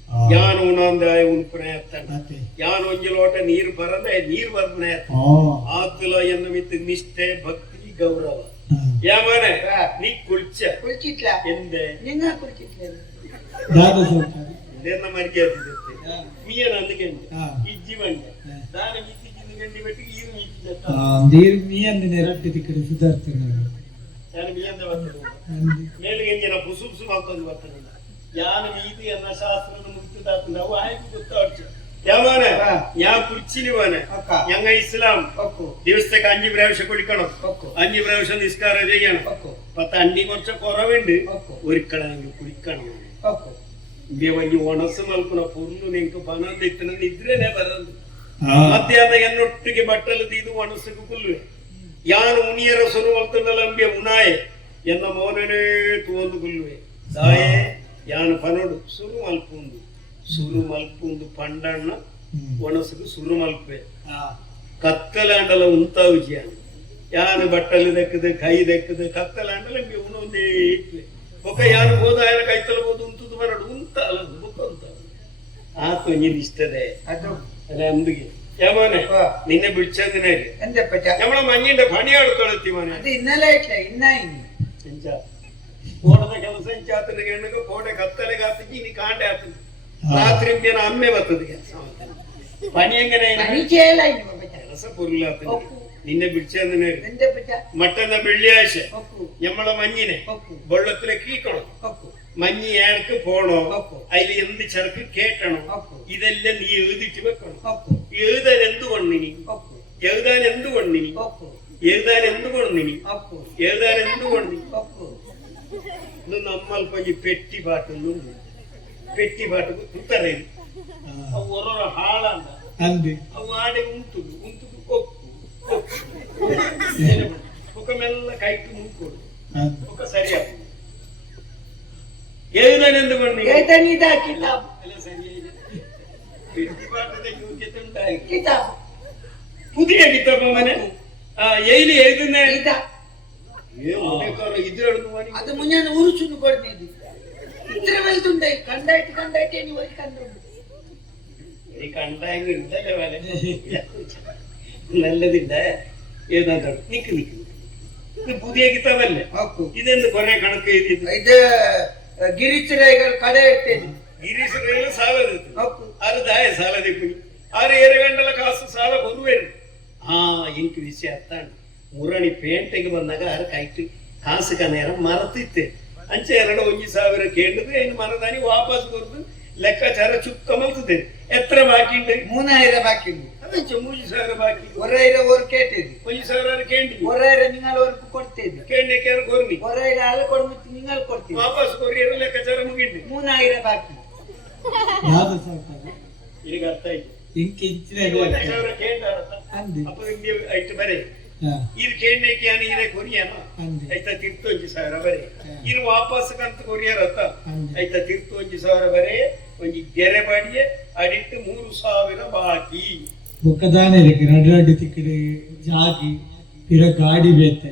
ಆ, ಯಾನು ಉಣಂದಾಯ ಉಣ್ಪುನೆ ಅತ್ತಂಡ ಮತ್ತೆ ಯಾನು ಒಂಜಿ ಲೋಟ ನೀರು ಬರಲ್ಲ ನೀರು ಬರ್ಪನೆ ಅತ್ತ ಆ, ಆತುಲ ಎನ್ನ ಮಿತ್ತು ನಿಷ್ಠೆ ಭಕ್ತಿ ಗೌರವ ಆ. ಯಾವನ ಹಾ. ನೀ ಕುಲ್ಚ ಕುಳಿಚಿಟ್ಲ ಎಂದೆ ನಿಂಗ ಕುಳಿಚಿಟ್ಲಲ್ಲಿ ದಾದ ಸೌಕರ್ಯ ಇದನ್ನ ಮರ್ಯಾದೆ ಇರುತ್ತೆ ಮೀಯನ ಅಂದಕಂಡೆ ಹಾ. ಇಜ್ಜಿ ಬಂಡೆ ಹಾ. ದಾನ ಮಿತ್ತಿ ಗಂಡಿ ಬೆಟ್ಟಿಗೆ ಈರು ಮಿತ್ತಿ ಜತ್ತ ನೀರು ನೀ ಅಂದಿನ ರಡ್ಡಿ ತಿಕ್ಕಡಿ ಸುಧಾರ್ತೀನಿ ನಾನು ಮೀಯಂದ ಬರ್ತದೆ ಅಂದೆ ಮೇಲಿಗೆ ಎಂಜಿನ ಪುಸು ಪುಸು ಮಾಡ್ಕೊಂಡು ಬರ್ತದೆ ಯಾನು ಮೀತಿ ಅನ್ನ ಶಾಸ್ತ್ರದ ಮುಕ್ತಿದಾತ ನಾವು ಆಯ್ತು ಗೊತ್ತಾಡ್ಚು ಯಾವನ ಹಾ. ಯಾ ಕುರ್ಚಿಲಿವನ ಅಕ್ಕ. ഞങ്ങ ഇസ്ലാം ಒಕ್ಕು ദിവസത്തേക്ക് 5 പ്രാവശ്യം കുളിക്കണം ഒക്കു. 5 പ്രാവശ്യം നിസ്കാരം ചെയ്യണം ഒക്കു. പത്ത് അണ്ടി കുറച്ച് കുറവുണ്ട് ഒക്കു. ഒരിക്കലെങ്കിൽ കുളിക്കണം ಒಕ್ಕು ഇവ വലിയ ഒണസ് മൽക്കുന്ന പൊരുളു നിങ്ങക്ക് പണം തെറ്റുന്ന നിദ്രനെ പറയുന്നത് ಆ, ಮಧ್ಯಾಹ್ನ ಎನ್ನೊಟ್ಟಿಗೆ ಬಟ್ಟಲು ತೀದು ಒಣಸಕ್ಕೆ ಕುಲ್ವೆ ಯಾನು ಉಣಿಯರ ಸುರು ಮಲ್ತಂಡಲಂಬೆ ಉನಾಯೆ ಎನ್ನ ಮೌನನೇ ತೂಂದು ಕುಲ್ವೆ ದಾಯೆ ಯಾನು ಪನೋಡು ಸುರು ಮಲ್ಪುಂದು ಪಂಡಣ್ಣ ಹ್ಮ್. ಒಣಸకు ಸುರು ಮಲ್ಪೆ ಆ, ಕತ್ತಲಾಂಡಲ ಉಂತಾವು ಜಿಯಾನು ಯಾನು ಬಟ್ಟಲು ದಕ್ಕದು ಕೈ ದಕ್ಕದು ಕತ್ತಲಾಂಡಲ ಇಂಬೆ ಉಣೊಂದೇ ಇಟ್ವೆ ಒಕ್ಕ ಯಾನು ಹೋದ ఆయన ಕೈತಲ ಹೋದು ಉಂತುದು ಮರಡು ಉಂತ ಅಲದು ಬುಕ್ಕ ಉಂತ ಆತು ನೀನು ಇಷ್ಟದೆ ಅದು ಅಲ್ಲ ಅಂದಿಗೆ ಯಾಮನೆ ಹಾ. ನಿನ್ನೆ ಬಿಡ್ಸಂದಿನೇ ಎಂದಪ್ಪಚ್ಚ നമ്മളെ മഞ്ഞിന്റെ പണിയാടുത്തൊളത്തി മോനെ ಅದು ಇನ್ನಲೇ ಇಟ್ಲ ಇನ್ನ ಇನ್ನು ಎಂಚ ಕೋಡದ ಕೆಲಸ ಎಂಚಾತನ ಹೆಣ್ಣಿಗೆ ಕೋಟೆ ಕತ್ತಲೆ ಕಾತಿಗೆ ಇನಿ ಕಾಂಡೆ ಆತನ ರಾತ್ರಿ ಇಂಬೇನ ಅಮ್ಮೆ ಬರ್ತದೆ ಕೆಲಸ ಪಣಿ ಹೆಂಗನೆ ಅನಿಚೆಲ್ಲ ಇನ್ನು ಬಪ್ಪಚ್ಚ ಕೆಲಸ ಪುರ್ಲಾತನ ಒಕ್ಕು. ನಿನ್ನೆ ಬಿಡ್ಸಂದಿನೇ ಎಂದಪ್ಪಚ್ಚ മട്ടന്ന വെള്ളിയാഴ്ച ಒಕ್ಕು നമ്മളെ മഞ്ഞിനെ ಒಕ್ಕು വെള്ളത്തിലെ കീക്കണം ಒಕ್ಕು മഞ്ഞ് ഏഴക്ക് പോണോ ഒക്കു. അതിൽ എന്ത് ചെറുക്ക് കേട്ടണോ ഒക്കു. ഇതെല്ലാം നീ എഴുതിട്ട് വെക്കണം ಒಕ್ಕು എഴുതാൻ എന്ത് കൊണ്ടിനി ಒಕ್ಕು എഴുതാൻ എന്ത് കൊണ്ടിനി ಒಕ್ಕು എഴുതാൻ എന്ത് കൊണ്ടിനി ಒಕ್ಕು എഴുതാൻ എന്ത് കൊണ്ടി ಒಕ್ಕು ഇത് നമ്മൾ കൊഞ്ച് പെട്ടിപ്പാട്ടൊന്നും പെട്ടിപ്പാട്ട് കുത്തറയത് ಆ, ಅವು ಹೊರ ಹಾಳಂದ ಅಂದೆ ಅವು ಆಡೆ ಉಂಟುದು ಕೊಕ್ಕು ఒక మెల్ల కైకి ముందుకోడు ಅಂದೆ ఒక సరియాదు ఏదని ఎందుకండి ಏತನಿದ ಕಿತಾಬ್ పెట్టుబాటుದ యోగ్యత ఉంటాయి ಕಿತಾಬ್ പുതിയ കിതാബ് ಎಲ್ಲಿ ಎഴുതുന്ന ಇದ ಇದು ಹೇಳುದು ಅದು ಮುಂಜಾನೆ ಉರುಚುನು ಕೊಡ್ತಿದ್ದು ಇದ್ರ ವೆಲ್ದುಂಡೆ ಕಂಡಾಯ್ತು ನೀವು ಹೋಗಿ ಕಂಡು ഈ കണ്ടായെങ്കിൽ ഉണ്ടല്ലേ വേല നല്ലതില്ല ഏതാണ്ട് നിക്ക് നിക്ക് ഇത് പുതിയ കിതാബല്ലേ ಹೌದು ഇതെന്ത് കൊറേ കണക്ക് എഴുതിയത് ಇದು ಗಿರಿಚಿರೈಗಳು ಕಡೆ ಇರ್ತೇನೆ ಗಿರೀಶ್ ರೈಲು ಸಾಲ ಹೌದು ಅದು ದಾಯ ಸಾಲ ದಿಪ್ಪಿ 6 ಗಂಟల ಕಾಸು ಸಾಲ ಬರುವೇನು ಹಾ ಇಂಕ್ ವಿಷಯ ಅರ್ಥ ಮುರಣಿ ಪೇಂಟೆಗೆ ಬಂದಾಗ ಅರ ಕೈಟ್ ಕಾಸು ಕನೇರ ಮರತಿತ್ತೆ ಅಂಚೆ 2,000 ಕೇಳಿದ್ರೆ ಏನು ಮರದಾನಿ ವಾಪಸ್ ಬರುದು ಲೆಕ್ಕಾಚಾರ ಚುಕ್ಕ ಮಲ್ತದೆ ಎತ್ತರ ಬಾಕಿ ಉಂಟು 3000 ಬಾಕಿ ಉಂಟು ಅದಂಚ 3,000 ಬಾಕಿ 1,000 ಓರ್ ಕೇಟಿದ್ದು 1,000 ಕೇಂಡಿ 1,000 നിങ്ങൾ ഓർക്ക് ಕೊಡ್ತಿದ್ದು ಕೇಂಡಿ ಕೇರ ಕೊರ್ನಿ 1,000 ಆಳು ಕೊಡ್ಬಿಟ್ಟು നിങ്ങൾ ಕೊಡ್ತೀವಿ ವಾಪಸ್ ಕೊರಿಯರು ಲೆಕ್ಕಾಚಾರ ಮುಗಿಂಡು 3000 ಬಾಕಿ ಯಾವ್ದು ಸೌಕರ್ಯ ಈಗ ಅರ್ಥ ಆಯ್ತು ಇಂಕಿ ಇಂಚಿನ 1,000 ಕೇಂಡ ಅಂದೆ ಅಪ್ಪ ಇಂಡಿಯ ಐಟ್ ಬರೇ ಆ, ಇದು ಕೇಂಡಕ್ಕೆ ಯಾನು ಹೀರೆ ಕೊರಿಯಾನ ಅಂದೆ ಆಯ್ತಾ ತಿರ್ತು 1,000 ಬರೇ ಇದು ವಾಪಸ್ ಕಂತ ಕೊರಿಯರತ್ತ ಅಂದೆ ಆಯ್ತಾ ತಿರ್ತು 1,000 ಬರೇ ಒಂಜಿ ಗೆರೆ ಬಾಡಿಗೆ ಅಡಿಟ್ಟು 3,000 ಬಾಕಿ ಬೊಕ್ಕದಾನೆ ಇರಕ್ಕೆ ರಡ್ಡಿ ತಿಕ್ಕಡಿ ಜಾಗಿ ಇರ ಗಾಡಿ ಬೇತೆ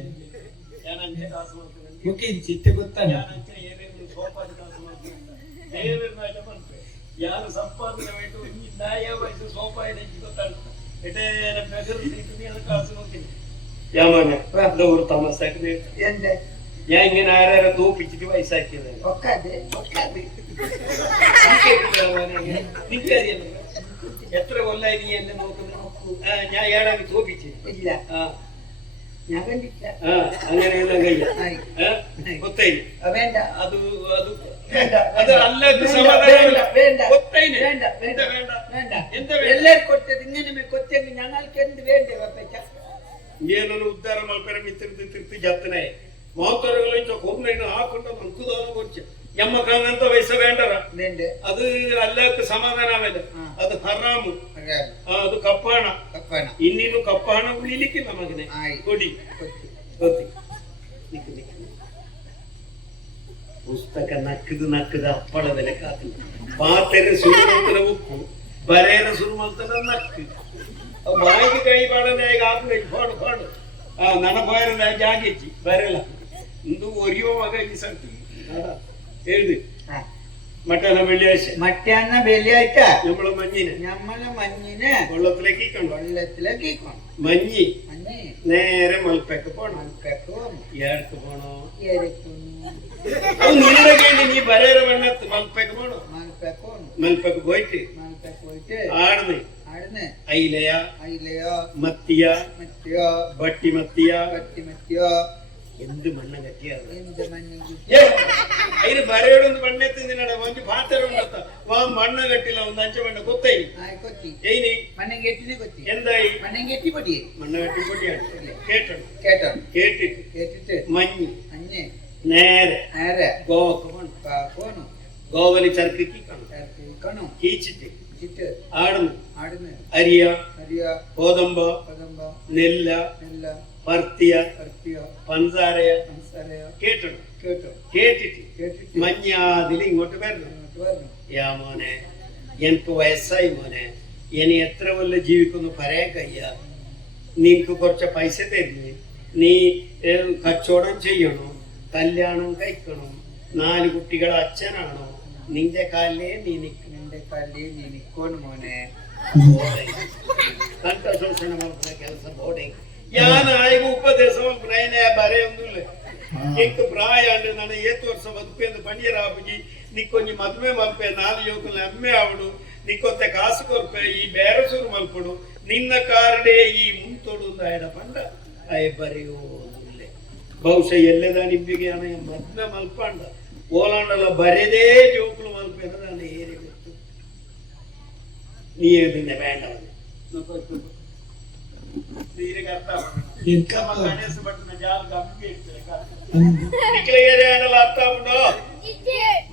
ಯಾನಂತೆ ಕಾಸು ಮಾಡ್ತೀನಿ ಬೊಕ್ಕ ಚಿತ್ತೆ ಗೊತ್ತಾನೆ ಯಾನಂತೆ ಏನೇನು ಸೋಪಾದಿ ಕಾಸು ಮಾಡ್ತೀನಿ ದೇವರ ಮೇಲೆ ಬಂತು ಯಾರು ಸಂಪಾದನೆ ಮಾಡಿ ಒಂಜಿ ನಾಯ ವಯಸ್ಸು ಸೋಪಾಯಿ ನೆಚ್ಚಿ ಗೊತ್ತಾಗ್ತದೆ ಎಟೇ ಬೆಗರು ಸಿಟ್ಟು ಮೇಲೆ ಕಾಸು ನೋಡ್ತೀನಿ ಯಾಮನೆ ದವರು ತಮಸ್ಸಾಕಿದೆ ಎಂದ ಯಾ ಹಿಂಗೆ ಯಾರ್ಯಾರ ತೂಪಿಚ್ಚಿಟ್ಟು ವಯಸ್ಸಾಕಿದೆ ಒಕ್ಕದೆ എത്ര കൊല്ലായി നീ എന്നെ നോക്കുന്നു ഞാൻ ഏടാക്കി തോപ്പിച്ച് ಇಲ್ಲ ഞാൻ കണ്ടില്ല അങ്ങനെയുള്ള കയ്യ കൊത്തൈ വേണ്ട അത് അത് വേണ്ട അത് അല്ലാത്ത വേണ്ട സമാധാനമില്ല വേണ്ട കൊത്തൈന് വേണ്ട വേണ്ട വേണ്ട വേണ്ട എന്താ വേണ്ട എല്ലാരും കൊടുത്തത് ഇങ്ങനെ കൊത്തെങ്കിൽ ഞങ്ങൾക്ക് എന്ത് വേണ്ടേ പപ്പച്ച ಏನನ್ನು ಉದ್ಧಾರ ಮಲ್ಪರ ಮಿತ್ರ ತಿರ್ತಿ ಜತ್ತನೆ ಮಾತರಗಳಿಂದ ಕೊಬ್ಬನ ಹಾಕೊಂಡು ಮಂಕುದಾನ ಕೊಚ್ಚ ಎಮ್ಮ ಕಾಂಗಂತ ವಯಸ್ಸ ಬೇಂಡರ വേണ്ട ಅದು ಅಲ್ಲಕ್ಕೆ ಸಮಾಧಾನ ಆಮೇಲೆ ಅದು ಹರಾಮು പറയാം ಅದು ಕಪ್ಪಾಣ ಕಪ್ಪಣ ಇನ್ನಿನ್ನು ಕಪ್ಪಾಣ ಉಳಿಲಿಕ್ಕಿಲ್ಲ ಮಗನೆ ಆಯ್. ಕೊಡಿ ಕೊತ್ತಿ ಗೊತ್ತಿ ನಿಕ್ಕು ನಿಕ್ಕು ಪುಸ್ತಕ ನಕ್ಕದು ನಕ್ಕದ ಹಪ್ಪಳದ ಲೆಕ್ಕ പാത്തര സുരുമൽത്തന ഉപ്പു ബരേന സുരുമൽത്തന നക്ക് ബായിക്ക് കൈ പാടനായി കാപ്പു കൈ ഫോണ് ഫോണ് നടപ്പോയനായി ജാഗിച്ച് ബരല എന്തു ഒരിയോ മക ഈ സർട്ടി എഴുത് മറ്റാന്ന വെള്ളിയാഴ്ച നമ്മളെ മഞ്ഞിനെ വെള്ളത്തിലേക്ക് മഞ്ഞി നേരെ മൽപ്പയ്ക്ക് പോണം ഏടക്ക് പോണോ നിങ്ങളുടെ കേണ്ടി നീ ബരേര വെണ്ണത്ത് മൽപ്പയ്ക്ക് പോണോ മൽപ്പയ്ക്ക് പോയിട്ട് ആടുന്ന് അയിലയ മത്തിയ ബട്ടി മത്തിയ എന്ത് മണ്ണ കറ്റിയാണ് അതിന് ബരയോടൊന്ന് മണ്ണെത്തി നിന്നട മഞ്ഞ് പാത്തരുണ്ടത്ത മണ്ണ കെട്ടില്ല ഒന്ന് അഞ്ച മണ്ണ കൊത്തൈ എന്തായി മണ്ണ കെട്ടി പൊട്ടിയാണ് കേട്ടിട്ട് മഞ്ഞ് നേരെ ഗോവക്ക് ഗോവലി ചർക്കി കീച്ചിട്ട് ആടുന്നു അരിയ കോതമ്പ നെല്ല പർത്തിയ പഞ്ചാരയ കേട്ടിട്ട് മഞ്ഞാതിൽ ഇങ്ങോട്ട് വരണം യാ മോനെ എനിക്ക് വയസ്സായി മോനെ ഇനി എത്ര കൊല്ലം ജീവിക്കുന്നു പറയാൻ കയ്യ നിനക്ക് കുറച്ച് പൈസ തരുന്നു നീ കച്ചവടം ചെയ്യണോ കല്യാണം കഴിക്കണം 4 കുട്ടികളെ അച്ഛനാണോ നിന്റെ കാലിലേ നീ നിൽക്കോണ് മോനെ ಕಂಠಶೋಷಣೆ ಮಾಡ್ಕೊಂಡ ಕೆಲಸ ಬೋರ್ಡಿಂಗ್ ಯಾನ ಆಯ್ಗ ಉಪದೇಶ ಮಾಡ್ಕೊಂಡ ಬರೇ ಒಂದಿಲ್ಲ ಎಂಟು ಪ್ರಾಯ ಅಂದ್ರೆ ನಾನು 7 ವರ್ಷ ಬದುಕೇಂದು ಪಂಡಿಯರಾಪುಜಿ ನಿಕ್ಕೊಂಜಿ ಮದುವೆ ಮಲ್ಪೆ 4 ಯುವಕನ ಅಮ್ಮೆ ಅವಡು ನಿಕ್ಕೊಂತೆ ಕಾಸು ಕೊರ್ಪೆ ಈ ಬೇರಸೂರು ಮಲ್ಪಡು ನಿನ್ನ ಕಾರಡೆ ಈ ಮುಂತೊಡು ಆಯ್ಡ ಪಂಡ ಆಯ್ ಬರೆಯೋ ಬಹುಶಃ ಎಲ್ಲದ ನಿಂಬಿಗೆ ಮದುವೆ ಮಲ್ಪಂಡ ಓಲಾಂಡಲ್ಲ ಬರೆದೇ ಜೋಕುಲು ಮಲ್ಪೇನ ನಾನು ಏರಿ ಗೊತ್ತು ನೀ ಹೇಳಿದ್ದೆ ಬೇಡವನ್ನ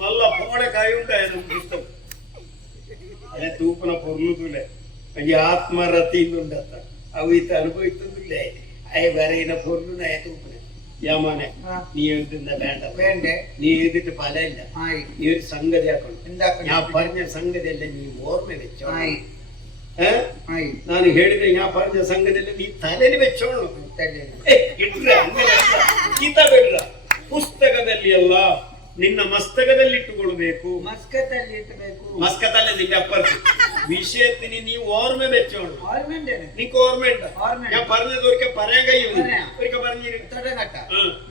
మళ్ళా పోడ కాయ ఉంటాయి పుస్తకం అదే తూపున పొర్లుతులే అది ఆత్మరతి ఉండత అవి అనుభవిస్తుందిలే అవి వరైన పొర్లునే తూపునే ಯಾಮನೆ ನೀ ಹೇಳ್ತಿದ್ದ ಬೇಡ ನೀ ಎದಿಟ್ಟು ಫಲ ಇಲ್ಲ ನೀ ಸಂಗತಿ ಹಾಕೊಂಡು ಯಾ ಪರ್ಜ ಸಂಘದಲ್ಲ ನೀ ಓರ್ಮೆ ವೆಚ್ಚ ನಾನು ಹೇಳಿದ್ರೆ ಯಾ ಪರ್ಜ ಸಂಘದಲ್ಲಿ ನೀ ತಲೆಯಲ್ಲಿ ವೆಚ್ಚೋಣ ಇಟ್ರೆ ಗೀತ ಬೇಡ ಪುಸ್ತಕದಲ್ಲಿ ಅಲ್ಲ ನಿನ್ನ ಮಸ್ತಕದಲ್ಲಿ ಇಟ್ಟುಕೊಳ್ಬೇಕು ಮಸ್ಕತಲ್ಲಿ ನಿನ್ನ ಅಪ್ಪರ್ತಿ വിഷയത്തിന് നീ ഓർമ്മ വെച്ചോളൂ നീക്ക് ഓർമ്മയുണ്ട് ഞാൻ പറഞ്ഞതൊരിക്കൽ പറയാൻ കഴിയുന്നു ഒരിക്കൽ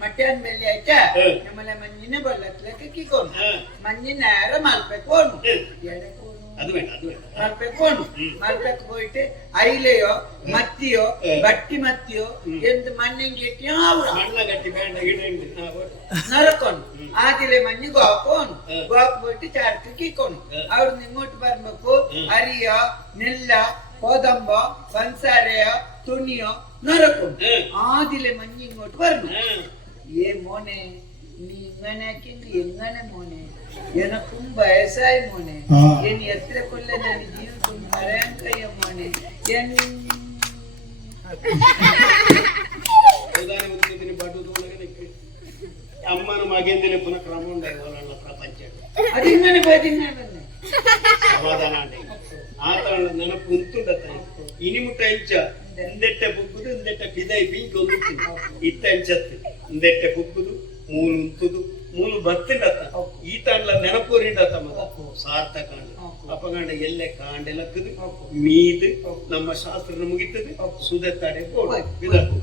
മറ്റാൻ വെള്ളിയാഴ്ച നമ്മളെ മഞ്ഞിനെ വെള്ളത്തിലേക്ക് കിക്കോണം മഞ്ഞ് നേരെ മൽപ്പേക്കോണം അത് വേണ്ട മൽപ്പേക്ക് പോയിട്ട് അയിലയോ മത്തിയോ ഗട്ടി മത്തിയോ എന്ത് മണ്ണും കെട്ടിയോ മണ്ണ കെട്ടി വേണ്ട നറക്കണം ആദ്യലെ മഞ്ഞ് ഗോക്കോണം ഗോക്ക് പോയിട്ട് ചരക്ക് കിക്കോണം അവിടുന്ന് ഇങ്ങോട്ട് വരുമ്പോ അരിയ നെല്ല കോതമ്പ പഞ്ചസാരയ തുണിയോ നറക്കും ആദ്യലെ മഞ്ഞ് ഇങ്ങോട്ട് വരണം ഏ മോനെ നീ ഇങ്ങനെ എങ്ങനെ മോനെ എനക്കും വയസ്സായി മോനെ ഇനി എത്ര കൊല്ലം ഞാൻ ജീവിതം പറയാൻ കഴിയും മോനെ അമ്മന് മകേന്ദ്രനെ പുനഃ ക്രമം ഉണ്ടായി പ്രപഞ്ചം അതിങ്ങനെ സമാധാന ಆತನ ನೆನಪು ಉಂಟುಂಡತ ಇನಿ ಮುಟ್ಟ ಇಂಚ ಇಂದೆಟ್ಟೆ ಬುಗ್ಗುದು ಇಂದೆಟ್ಟೆ ಪಿದೈ ಪಿಂಕ್ ಒಂದುಂಟು ಇತ್ತ ಇಂಚತ್ತು ಇಂದೆಟ್ಟೆ ಬುಗ್ಗುದು ಮೂಲು ಉಂಟುದು ಮೂಲು ಬತ್ತಿಂಡತ್ತ ಈತಂಡ್ಲ ನೆನಪೂರಿಂಡತ್ತ ಮಗ ಸಾರ್ಥಕ ಅಪಗಂಡ ಎಲ್ಲೆ ಕಾಂಡೆಲಕ್ಕದು ಮೀದು ನಮ್ಮ ಶಾಸ್ತ್ರ ಮುಗಿತದೆ ಸುದೆತ್ತಾಡೆ ಬೋಡು ಇದಕ್ಕೂ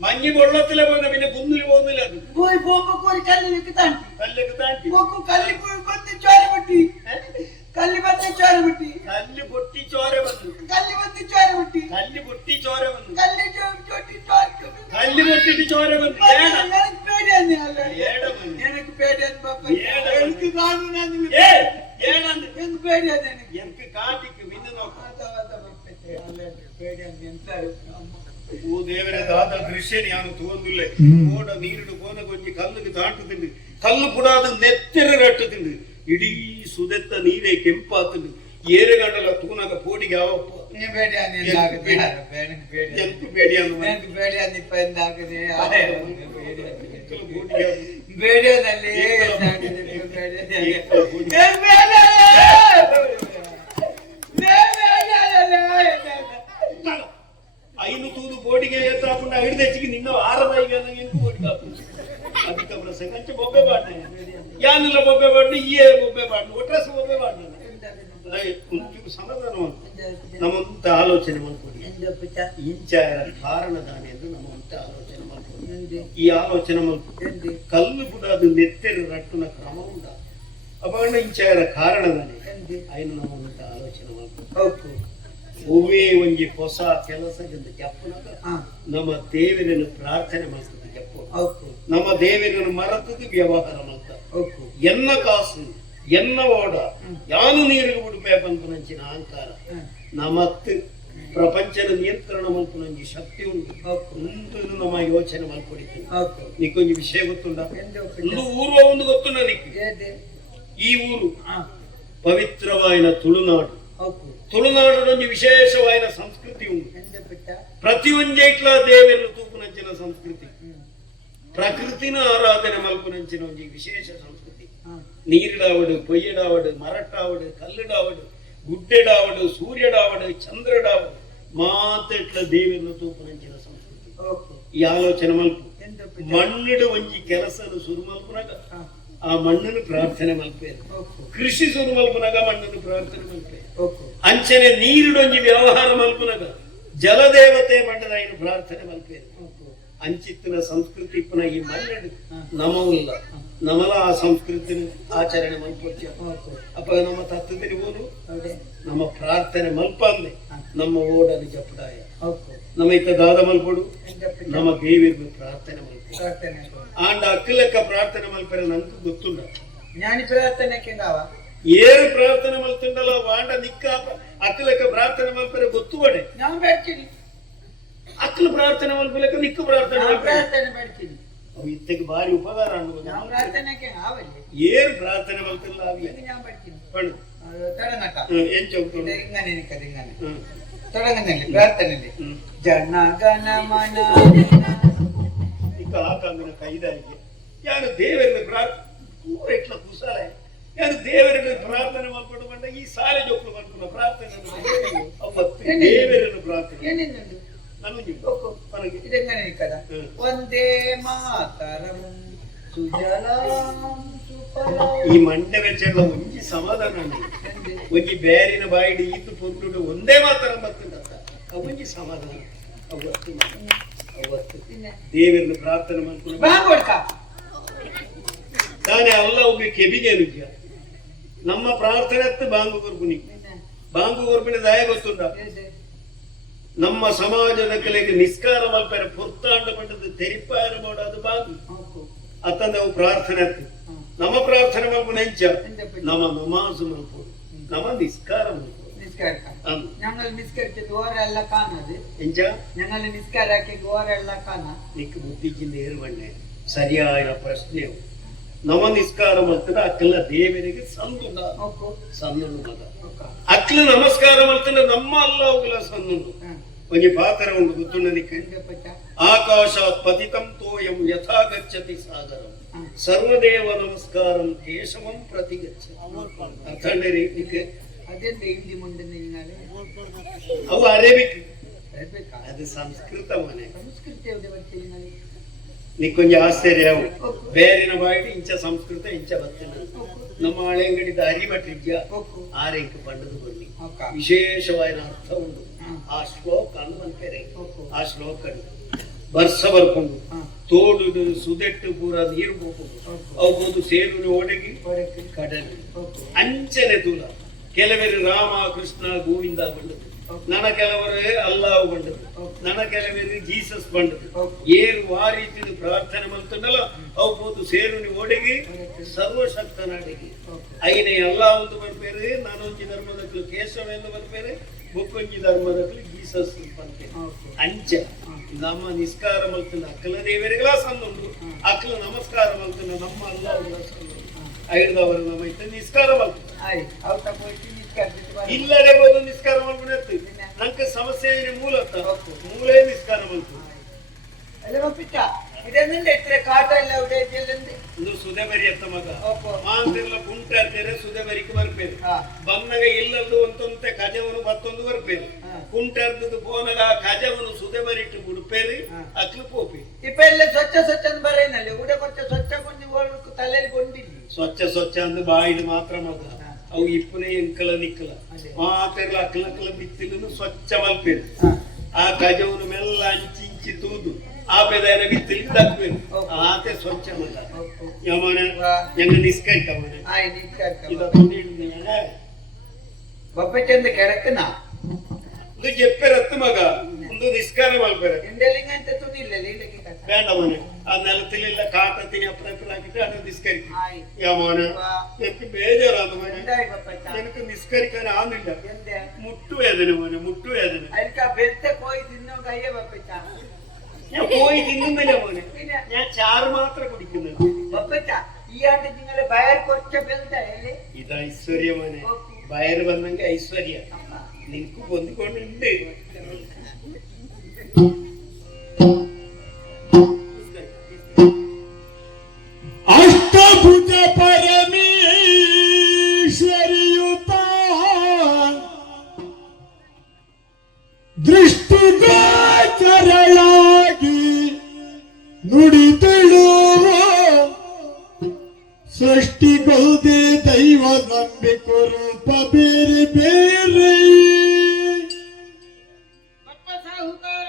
മഞ്ഞ് വെള്ളത്തിലെ പോകുന്ന പിന്നെ കുന്നിൽ പോകുന്നില്ല പോയി പോകുമ്പോ ഒരു കല്ലിലേക്ക് താണ്ടി കല്ല് പൊട്ടി ചോര വന്നു എനിക്ക് പേടിയാണ് ನಾನು ನನಗೆ ಏ ಏನಂದ್ರೆ ಎಂದು ಬೇಡ ನನಗೆ ಎಂಕ ಕಾಟಿಕ್ಕೆ ವಿನ್ನ ನೋಕ ಬೇಡ ಎಂತ ಓ ದೇವರ ದಾದ ದೃಶ್ಯ ಯಾನು ತಗೊಂದಿಲ್ಲ ಓಡ ನೀರಿಡು ಕೋನ ಕೊಂಚಿ ಕಲ್ಲಿಗೆ ತಾಂಟುತ್ತಿಂಡು ಕಲ್ಲು ಪುಡಾದ ನೆತ್ತೆರ ರಟ್ಟುತ್ತಿಂಡು ಇಡೀ ಸುದೆತ್ತ ನೀರೇ ಕೆಂಪಾತುಂಡು ಏರೆಗಂಡಲ ತೂನಾಗ ಪೋಡಿಗೆ ಯಾವಪ್ಪ ನೀ ಬೇಡ ಎಂದಾಗದೆ ಬೇಡ ಎಂಕು ಬೇಡಿ ನನಗೆ ಬೇಡ ನಿಪ್ಪ ಎಂದಾಗದೆ ಬೇಡದಲ್ಲಿ ಐನು ತೂದು ಬೋಡಿಗೆ ಎತ್ತಾಪುಂಡ ಹಿಡಿದೆಚ್ಚಿಗೆ ನಿನ್ನ ಆರಬೈಗೆ ಎಂಕು ಬೋಡಿಗೆ ಅದಕ್ಕೆ ಪ್ರಸಂಗ ಅಂಚೆ ಬೊಬ್ಬೆ ಬಾಡ್ನೆ ಯಾನೆಲ್ಲ ಬೊಬ್ಬೆ ಬಾಡ್ನೆ ಈಯೇ ಬೊಬ್ಬೆ ಬಾಡ್ನೆ ಒಟ್ರಸ ಬೊಬ್ಬೆ ಬಾಡ್ನೆ ಸಮಾಧಾನ ನಮ್ಮಂತ ಆಲೋಚನೆ ಮಾಡ್ಕೊಡಿ ಇಂಚಾರ ಕಾರಣದಾನೆ ಎಂದು ನಮ್ಮಂತ ಆಲೋಚನೆ ಮಾಡ್ಕೊಡಿ ಈ ಆಲೋಚನೆ ಮಾಡ್ಕೊಡಿ ಕಲ್ಲು ಕೂಡ ಅದು ನೆತ್ತೆರು ರಟ್ಟುನ ಕ್ರಮ ಉಂಟ ಅಪಗಂಡ ಇಂಚಾರ ಕಾರಣದಾನೆ ಐನು ನಮ್ಮಂತ ಆಲೋಚನೆ ಮಾಡ್ಕೊಡಿ ಒವ್ವೇ ಒಂಜಿ ಹೊಸ ಕೆಲಸದಿಂದ ಜಪ್ಪನಾಗ ನಮ್ಮ ದೇವರನ್ನು ಪ್ರಾರ್ಥನೆ ಮಾಡ್ತದೆ ಜಪ್ಪ ನಮ್ಮ ದೇವರನ್ನು ಮರೆತದ್ದು ವ್ಯವಹಾರ ಮಾಡ್ತಾರೆ ಎನ್ನ ಕಾಸು ಎನ್ನ ಓಡ ಯಾನು ನೀರಿಗೆ ಉಡುಪೆ ಪಂಪನಂಚಿನ ಅಹಂಕಾರ ನಮತ್ತು ಪ್ರಪಂಚದ ನಿಯಂತ್ರಣ ಮಲ್ಪನಂಜಿ ಶಕ್ತಿ ಉಂಟು ಉಂಟು ನಮ್ಮ ಯೋಚನೆ ಮಲ್ಕೊಡಿತೀನಿ ನಿಕ್ಕೊಂಜಿ ವಿಷಯ ಗೊತ್ತುಂಡ ಒಂದು ಊರು ಒಂದು ಗೊತ್ತುಂಡ ನಿಕ್ಕೆ ಈ ಊರು ಪವಿತ್ರವಾಯಿನ ತುಳುನಾಡು ತುಳುನಾಡೊಂದು ವಿಶೇಷವಾದ ಸಂಸ್ಕೃತಿ ಉಂಟು ಪ್ರತಿಯೊಂದು ಇಟ್ಲ ದೇವರನ್ನು ತೂಪುನಂಚಿನ ಸಂಸ್ಕೃತಿ ಪ್ರಕೃತಿನ ಆರಾಧನೆ ಮಲ್ಪುನಂಚಿನ ಒಂದು ವಿಶೇಷ ಸಂಸ್ಕೃತಿ ನೀರಿಡಾವಡು ಪೊಯ್ಯಡಾವಡು ಮರಟಾವಡು ಕಲ್ಲುಡಾವಡು ಗುಡ್ಡೆಡಾವಡು ಸೂರ್ಯಡಾವಡು ಚಂದ್ರಡಾವಡು ಮಾತೆಟ್ಲ ದೇವರನ್ನು ತೂಪುನಂಚಿನ ಸಂಸ್ಕೃತಿ ಈ ಆಲೋಚನೆ ಮಲ್ಪು ಮಣ್ಣಿಡು ಒಂಜಿ ಕೆಲಸನು ಸುರು ಮಲ್ಪುನಾಗ ಆ ಮಣ್ಣನ್ನು ಪ್ರಾರ್ಥನೆ ಮಲ್ಪೇರು ಕೃಷಿ ಸುರು ಮಲ್ಪುನಾಗ ಮಣ್ಣನ್ನು ಪ್ರಾರ್ಥನೆ ಮಲ್ಪೇರು ಅಂಚನೆ ನೀರಿಡೊಂಜಿ ವ್ಯವಹಾರ ಮಲ್ಪುನಾಗ ಜಲದೇವತೆ ಮಂಡದ ಐನು ಪ್ರಾರ್ಥನೆ ಮಲ್ಪೇರು ಅಂಚಿತ್ತಿನ ಸಂಸ್ಕೃತಿ ಪುನಃ ಈ ಮಣ್ಣು ನಮಲ್ಲ ನಮಲ ಆ ಸಂಸ್ಕೃತಿ ಆಚರಣೆ ಮಲ್ಪೊಚ್ಚ ಅಪ್ಪ ನಮ್ಮ ತತ್ವದಲ್ಲಿ ಓದು ನಮ್ಮ ಪ್ರಾರ್ಥನೆ ಮಲ್ಪಂದೆ ನಮ್ಮ ಓಡಲು ಜಪಡಾಯ ನಮ್ಮ ಇತ್ತ ದಾದ ಮಲ್ಪಡು ನಮ್ಮ ದೇವಿಗೆ ಪ್ರಾರ್ಥನೆ ಮಲ್ಪಡು ಆಂಡ ಅಕ್ಕಲಕ್ಕ ಪ್ರಾರ್ಥನೆ ಮಲ್ಪರೆ ನಂಗೆ ಗೊತ್ತುಂಡ ಜ್ಞಾನಿ ಪ್ರಾರ್ಥನೆಗೆ ಏರು ಪ್ರಾರ್ಥನೆ ಮಲ್ತುಂಡಲ್ಲ ವಾಂಡ ನಿಕ್ಕ ಅಕ್ಕಲಕ್ಕ ಪ್ರಾರ್ಥನೆ ಮಲ್ಪರೆ ಗೊತ್ತುವಡೆ ನಾವು ಬೇಡ್ತೀನಿ ಅಕ್ಕಲ ಪ್ರಾರ್ಥನೆ ಮಲ್ಪಲಕ್ಕ ನಿಕ್ಕ ಪ್ರಾರ್ಥನೆ ಬೇಡ್ತೀನಿ ಅವು ಇತ್ತಕ್ಕೆ ಭಾರಿ ಉಪಕಾರ ಅನ್ನುವುದು ಪ್ರಾರ್ಥನೆಗೆ ಆವಲ್ಲಿ ಏರು ಪ್ರಾರ್ಥನೆ ಮಲ್ತಿಲ್ಲ ನಾನು ಬೇಡ್ತೀನಿ ಪಣ್ಣು ತಡನಕ ಎಂಚ ಉಂಟು ಹಿಂಗನೆ ಹಿಂಗನೆ ತೊಡಗನಲ್ಲಿ ಪ್ರಾರ್ಥನೆಯಲ್ಲಿ ಜನಗಣ ಮನ ಇಕ್ಕ ಹಾಕಂಗಿನ ಕೈದಾರಿಗೆ ಯಾರು ದೇವರನ್ನು ಪ್ರಾರ್ಥನೆ ಪೂರ ಇಟ್ಲ ಕುಸಾಲ ಯಾರು ದೇವರನ್ನು ಪ್ರಾರ್ಥನೆ ಮಾಡ್ಕೊಂಡು ಬಂದ ಈ ಸಾಲೆ ಜೋಕ್ಳು ಮಾಡ್ಕೊಂಡು ಪ್ರಾರ್ಥನೆ ಅವತ್ತು ದೇವರನ್ನು ಪ್ರಾರ್ಥನೆ ಒಂದೇ ಮಾತರಂ ಸುಜಲಾಂ ಈ ಮಂಡ್ಯ ವೆಚ್ಚಗಳ ಒಂಜಿ ಸಮಾಧಾನ ಒಂಜಿ ಬೇರಿನ ಬಾಯಿಡಿ ಈತು ಪೊಂಡು ಒಂದೇ ಮಾತರ ಬರ್ತಂತ ಒಂಜಿ ಸಮಾಧಾನ ಅವತ್ತು ಅವತ್ತು ದೇವರನ್ನು ಪ್ರಾರ್ಥನೆ ಮಾಡ್ಕೊಂಡು ತಾನೇ ಅಲ್ಲ ಒಬ್ಬ ಕೆಬಿಗೆ ರುಚಿಯ ನಮ್ಮ ಪ್ರಾರ್ಥನೆ ಹತ್ತು ಬಾಂಗು ಕೊರ್ಪುನಿ ಬಾಂಗು ಕೊರ್ಪಿನ ದಾಯ ಗೊತ್ತುಂಡ ನಮ್ಮ ಸಮಾಜದ ಕಲೆಗೆ ನಿಸ್ಕಾರ ಮಲ್ಪರೆ ಪುರ್ತಾಂಡ ಪಟ್ಟದ್ದು ತೆರಿಪಾರ ಮಾಡೋದು ಬಾಂಗು ಅತ್ತಂದ ಅವು ಪ್ರಾರ್ಥನೆ ಹತ್ತು ನಮ್ಮ ಪ್ರಾರ್ಥನೆ ಮಲ್ಪು ನೆಂಚ ನಮ್ಮ ನಮಾಜು ಮಲ್ಪು ನಮ್ಮ ನಿಸ್ಕಾರ ಮಲ್ಪು ഞങ്ങൾ നിസ്കരിച്ചത് ഓരല്ല കാണത് ಎಂಚ ഞങ്ങൾ നിസ്കാരാക്കി ഓരല്ല കാണാ ನಿಕ್ಕ ಬುದ್ಧಿಗಿಂದ ಏರುವಣ್ಣೆ ಸರಿಯಾದ ಪ್ರಶ್ನೆ ನಮ ನಿಸ್ಕಾರ ಮಲ್ತದ ಅಕ್ಕಲ ದೇವರಿಗೆ ಸಂದುಂಡ ಸಂದುಂಡು ಮಗ ಅಕ್ಕಲ ನಮಸ್ಕಾರ ಮಲ್ತದ ನಮ್ಮ ಅಲ್ಲ ಅವುಗಳ ಸಂದುಂಡು ಒಂಜಿ ಪಾತ್ರ ಉಂಡು ಗೊತ್ತುಂಡ ನಿಕ್ಕೆ ಆಕಾಶಾತ್ ಪತಿತಂ ತೋಯಂ ಯಥಾ ಗಚ್ಚತಿ ಸಾಗರಂ ಸರ್ವದೇವ ನಮಸ್ಕಾರಂ ಕೇಶವಂ ಪ್ರತಿ ಗಚ್ಚತಿ ಅರ್ಥಂಡರಿ ನಿಕ್ಕೆ ಅದೆಂತ ಹಿಂದಿ ಮುಂದೆ ಅವು ಅರೇಬಿಕ್ ಅದು ಸಂಸ್ಕೃತ ಮನೆ ಸಂಸ್ಕೃತಿ ನಿಕ್ಕೊಂಜಿ ಆಶ್ಚರ್ಯ ಅವು ಬೇರಿನ ಬಾಯಿ ಇಂಚ ಸಂಸ್ಕೃತ ಇಂಚ ಬರ್ತೇನೆ ನಮ್ಮ ಹಳೆಂಗಡಿದ ಹರಿಭಟ್ರಿಜ್ಯ ಆರೇಂಕ ಪಂಡದು ಬನ್ನಿ ವಿಶೇಷವಾದ ಅರ್ಥ ಉಂಟು ಆ ಶ್ಲೋಕ ಅನ್ಪೇರೆ ಆ ಶ್ಲೋಕ ಬರ್ಸ ಬರ್ಕೊಂಡು ತೋಡು ಸುದೆಟ್ಟು ಪೂರ ನೀರು ಹೋಗುದು ಅವು ಸೇರು ಒಡಗಿ ಕಡಲು ಅಂಚನೆ ತೂಲ ಕೆಲವರು ರಾಮ ಕೃಷ್ಣ ಗೋವಿಂದ ಬಂದದ್ದು ನನ್ನ ಕೆಲವರು ಅಲ್ಲಾಹ್ ಬಂಡದು, ನನ್ನ ಕೆಲವರು ಜೀಸಸ್ ಬಂಡದು. ಏರು ಆ ರೀತಿ ಪ್ರಾರ್ಥನೆ ಮಾಡ್ತಂಡಲ್ಲ ಅವು ಪೋದು ಸೇರುನಿ ಒಡಗಿ ಸರ್ವಶಕ್ತನಾಡಿಗೆ ಐನೇ ಅಲ್ಲಾಹ್ ಒಂದು ಬರ್ಪೇರು. ನಾನೊಂಜಿ ಧರ್ಮದಕ್ಕೂ ಕೇಶವ ಎಂದು ಬರ್ಪೇರು, ಬುಕ್ಕೊಂಜಿ ಧರ್ಮದಕ್ಕೂ ಜೀಸಸ್ ಬರ್ಪೇರು. ಅಂಚ ನಮ್ಮ ನಿಸ್ಕಾರ ಮಲ್ತನ ಅಕ್ಕಲ ದೇವರಿಗಳ ಸಂದುಂಡು, ಅಕ್ಕಲ ನಮಸ್ಕಾರ ಮಲ್ತನ ನಮ್ಮ ಅಲ್ಲಾಹ್ ಐದವರು ನಮ್ಮ ಇತ್ತ ನಿಸ್ಕಾರ ಮಲ್ತನ ಇಲ್ಲದೆ ಹೋದ ನಿಸ್ಕಾರ ಮಾಡ್ಬಿಡತ್ತು. ನಂಗೆ ಸಮಸ್ಯೆ ಮೂಲತ್ತ ಮೂಲೇ ನಿಸ್ಕಾರ ಮಾಡ್ತು. ಒಂದು ಸುದೆ ಬರಿ ಎತ್ತ ಮಗ ಮಾಂತಿರ್ಲ ಕುಂಟಾಡ್ತಾರೆ ಸುದೆ ಬರಿಕೆ ಬರ್ಪೇರು. ಬಂದಾಗ ಇಲ್ಲದ್ದು ಒಂತೊಂತೆ ಕಜವನು ಮತ್ತೊಂದು ಬರ್ಪೇರು. ಕುಂಟಾಡ್ದು ಪೋನಾಗ ಕಜವನು ಸುದೆ ಬರಿಟ್ಟು ಬಿಡ್ಪೇರಿ ಅಕ್ಲು ಪೋಪಿ ಇಪ್ಪ ಎಲ್ಲ ಸ್ವಚ್ಛ ಸ್ವಚ್ಛ ಅಂತ ಬರೇನಲ್ಲಿ ಊಟ ಕೊಚ್ಚ ಸ್ವಚ್ಛ ಕೊಂಡು ತಲೆಯಲ್ಲಿ ಕೊಂಡಿಲ್ಲ. ಸ್ವಚ್ಛ ಸ್ವಚ್ಛ ಅಂದ್ ಬಾಯಿಲು ಮಾತ್ರ ಮಗ ಅವು ಇಪ್ಪನೇ ಎಂಕಲ ನಿಕ್ಕಲ ಮಾತೆರ್ಲ ಅಕ್ಕಲಕ್ಕಲ ಬಿತ್ತಿಲು ಸ್ವಚ್ಛ ಮಲ್ಪೇರು. ಆ ಕಜವನು ಮೆಲ್ಲ ಅಂಚಿ ಇಂಚಿ ತೂದು ಆ ಪೆದಾಯನ ಬಿತ್ತಿಲಿ ತಪ್ಪೇರು. ಆತೆ ಸ್ವಚ್ಛ ಮಗ ಯಮನ ಎಂಗ ನಿಸ್ಕೈಕ ಮನೆ ಇದ ತುಂಡಿಡ್ದ ಬಪ್ಪೆಚ್ಚಂದ ಕೆಡಕನ ಇದು ಜೆಪ್ಪೆರತ್ತು ಮಗ ಒಂದು ನಿಸ್ಕಾರ ಮಲ್ಪೇರ ಎಂಡೆಲಿಂಗ ಅಂತ ತುದಿಲ್ಲ ಬೇಡ ಮನೆ ಆ ನೆಲತಿಲಿಲ್ಲ ಕಾಟ ತಿನಿ ಅಪ್ಪ ಹಾಕಿಟ್ಟು ಅದು ನಿಸ್ಕರಿಕೆ ಯಮನ ಎತ್ತು ಬೇಜಾರಾದ ಮನೆ எனக்கு ನಿಸ್ಕರಿಕನ ಆನಿಲ್ಲ. ಮುಟ್ಟು ವೇದನೆ ಮನೆ ಮುಟ್ಟು ವೇದನೆ ಅದಕ್ಕೆ ಬೆಲ್ತ ಕೋಯಿ ತಿನ್ನೋ ಕೈಯ ಬಪ್ಪೆಚ್ಚ ഞാൻ പോയി തിന്നുന്നില്ല മോനെ, ഞാൻ ചാറ് മാത്രം കുടിക്കുന്നത്. ഈ ആണ്ട് നിങ്ങളെ ബയർ കൊച്ച ബന്ധല്ലേ ഇത് ഐശ്വര്യ മോനെ, ബയർ വന്നെങ്കിൽ ഐശ്വര്യ നിനക്ക് പൊന്തിക്കൊണ്ടുണ്ട്. ಅಷ್ಟಭುಜ ಪರಮೇಶ್ವರಿಯುತ ದೃಷ್ಟಿಗೋಚರಳಾಗಿ ನುಡಿತಿಳುವ ಸೃಷ್ಟಿಗೊಳ್ದೆ ದೈವ ನಂಬಿಕೆ ರೂಪ ಬೇರೆ ಬೇರೆ. ಬಪ್ಪ ಸಾಹುಕಾರ,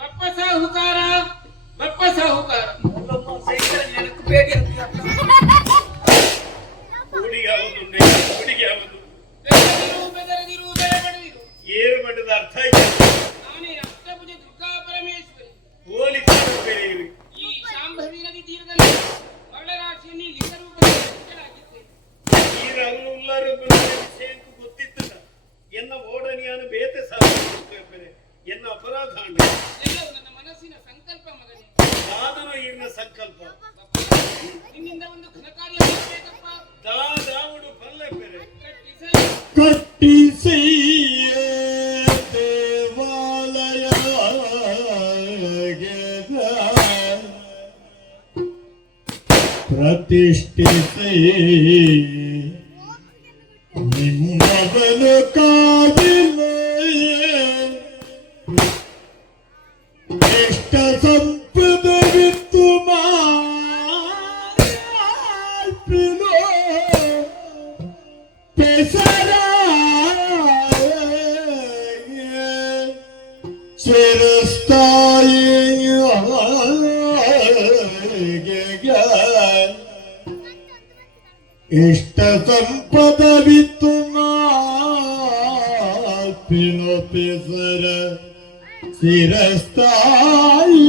ಬಪ್ಪ ಸಾಹುಕಾರ, ಬಪ್ಪ ಸಾಹುಕಾರ. ಹುಡುಗಿ ಯಾವುದು ಹುಡುಗಿ ಯಾವುದು ಬೆದರದಿರು ಬೆಳಬಡಿರು ಏರು ಮಟ್ಟದ ಅರ್ಥ ಆಯ್ತು. ನಾನೇ ಅಷ್ಟಭುಜ ದುರ್ಗಾ ಪರಮೇಶ್ವರಿ. ಹೋಲಿ ಈ ಶಾಂಭವಿ ನದಿ ತೀರದಲ್ಲಿ ಮರಳರಾಶಿಯಲ್ಲಿ ಲಿಂಗರೂಪದಲ್ಲಿದ್ದೆ. ಈ ರಂಗು ಉಳ್ಳಾರು ವಿಷಯ ಗೊತ್ತಿತ್ತು. ಎನ್ನ ಓಡನಿಯಾನು ಬೇತೆ ಸಾಧನೆ ಎನ್ನ ಅಪರಾಧ ಎಲ್ಲವೂ ನನ್ನ ಮನಸ್ಸಿನ ಸಂಕಲ್ಪ ಮಗನೇ. ಸಾಧನ ಈಗಿನ ಸಂಕಲ್ಪ ನಿನ್ನಿಂದ ಒಂದು ಘನಕಾರ್ಯ ಮಾಡಬೇಕಪ್ಪ. ದಾದಾವುಡು ಪಲ್ಲೆ ಬೇರೆ ಕಟ್ಟಿಸಿ ದೇವಾಲಯ ಪ್ರತಿಷ್ಠಿಸಿ ನಿಮ್ಮವನು ಕಾದಿಲ್ಲ ಎಷ್ಟ ಸಂಪದವಿತ್ತು ಮಾಪಿನೋ ಪೆಸರ ಚಿರಸ್ಥಾಯಿ ಇಷ್ಟ ಸಂಪದವಿತ್ತು ಮಾಪಿನೋ ಪೆಸರ ಚಿರಸ್ಥಾಯಿ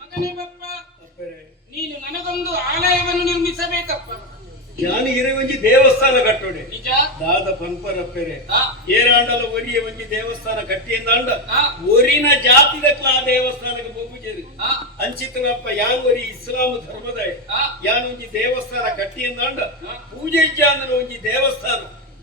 ಮಗನೇ ಬಪ್ಪ, ನೀನು ನನಗೊಂದು ಆಲಯವನ್ನು ನಿರ್ಮಿಸಬೇಕಪ್ಪ. ನಾನು ಇರೆ ಒಂಜಿ ದೇವಸ್ಥಾನ ಕಟ್ಟೋಡೆ ನಿಜ ದಾದ ಪಂಪರಪ್ಪೆರೆ ಆ, ಏರಾಂಡಲ ಒರಿಯ ಒಂಜಿ ದೇವಸ್ಥಾನ ಕಟ್ಟಿಯಂದಾಂಡ ಆ, ಒರಿನ ಜಾತಿದಕ್ಲ ಆ ದೇವಸ್ಥಾನಕ್ಕೆ ಬೊಬ್ಬುಜೇರಿ ಆ, ಅಂಚಿತನಪ್ಪ ಯಾನ್ ಒರಿ ಇಸ್ಲಾಂ ಧರ್ಮದ ಆ, ಯಾನ್ ಒಂಜಿ ದೇವಸ್ಥಾನ ಕಟ್ಟಿಯಂದಾಂಡ ಆ. ಪೂಜೆ ಇಜ್ಜ ಅಂದ್ರೆ ಒಂಜಿ ದೇವಸ್ಥಾನ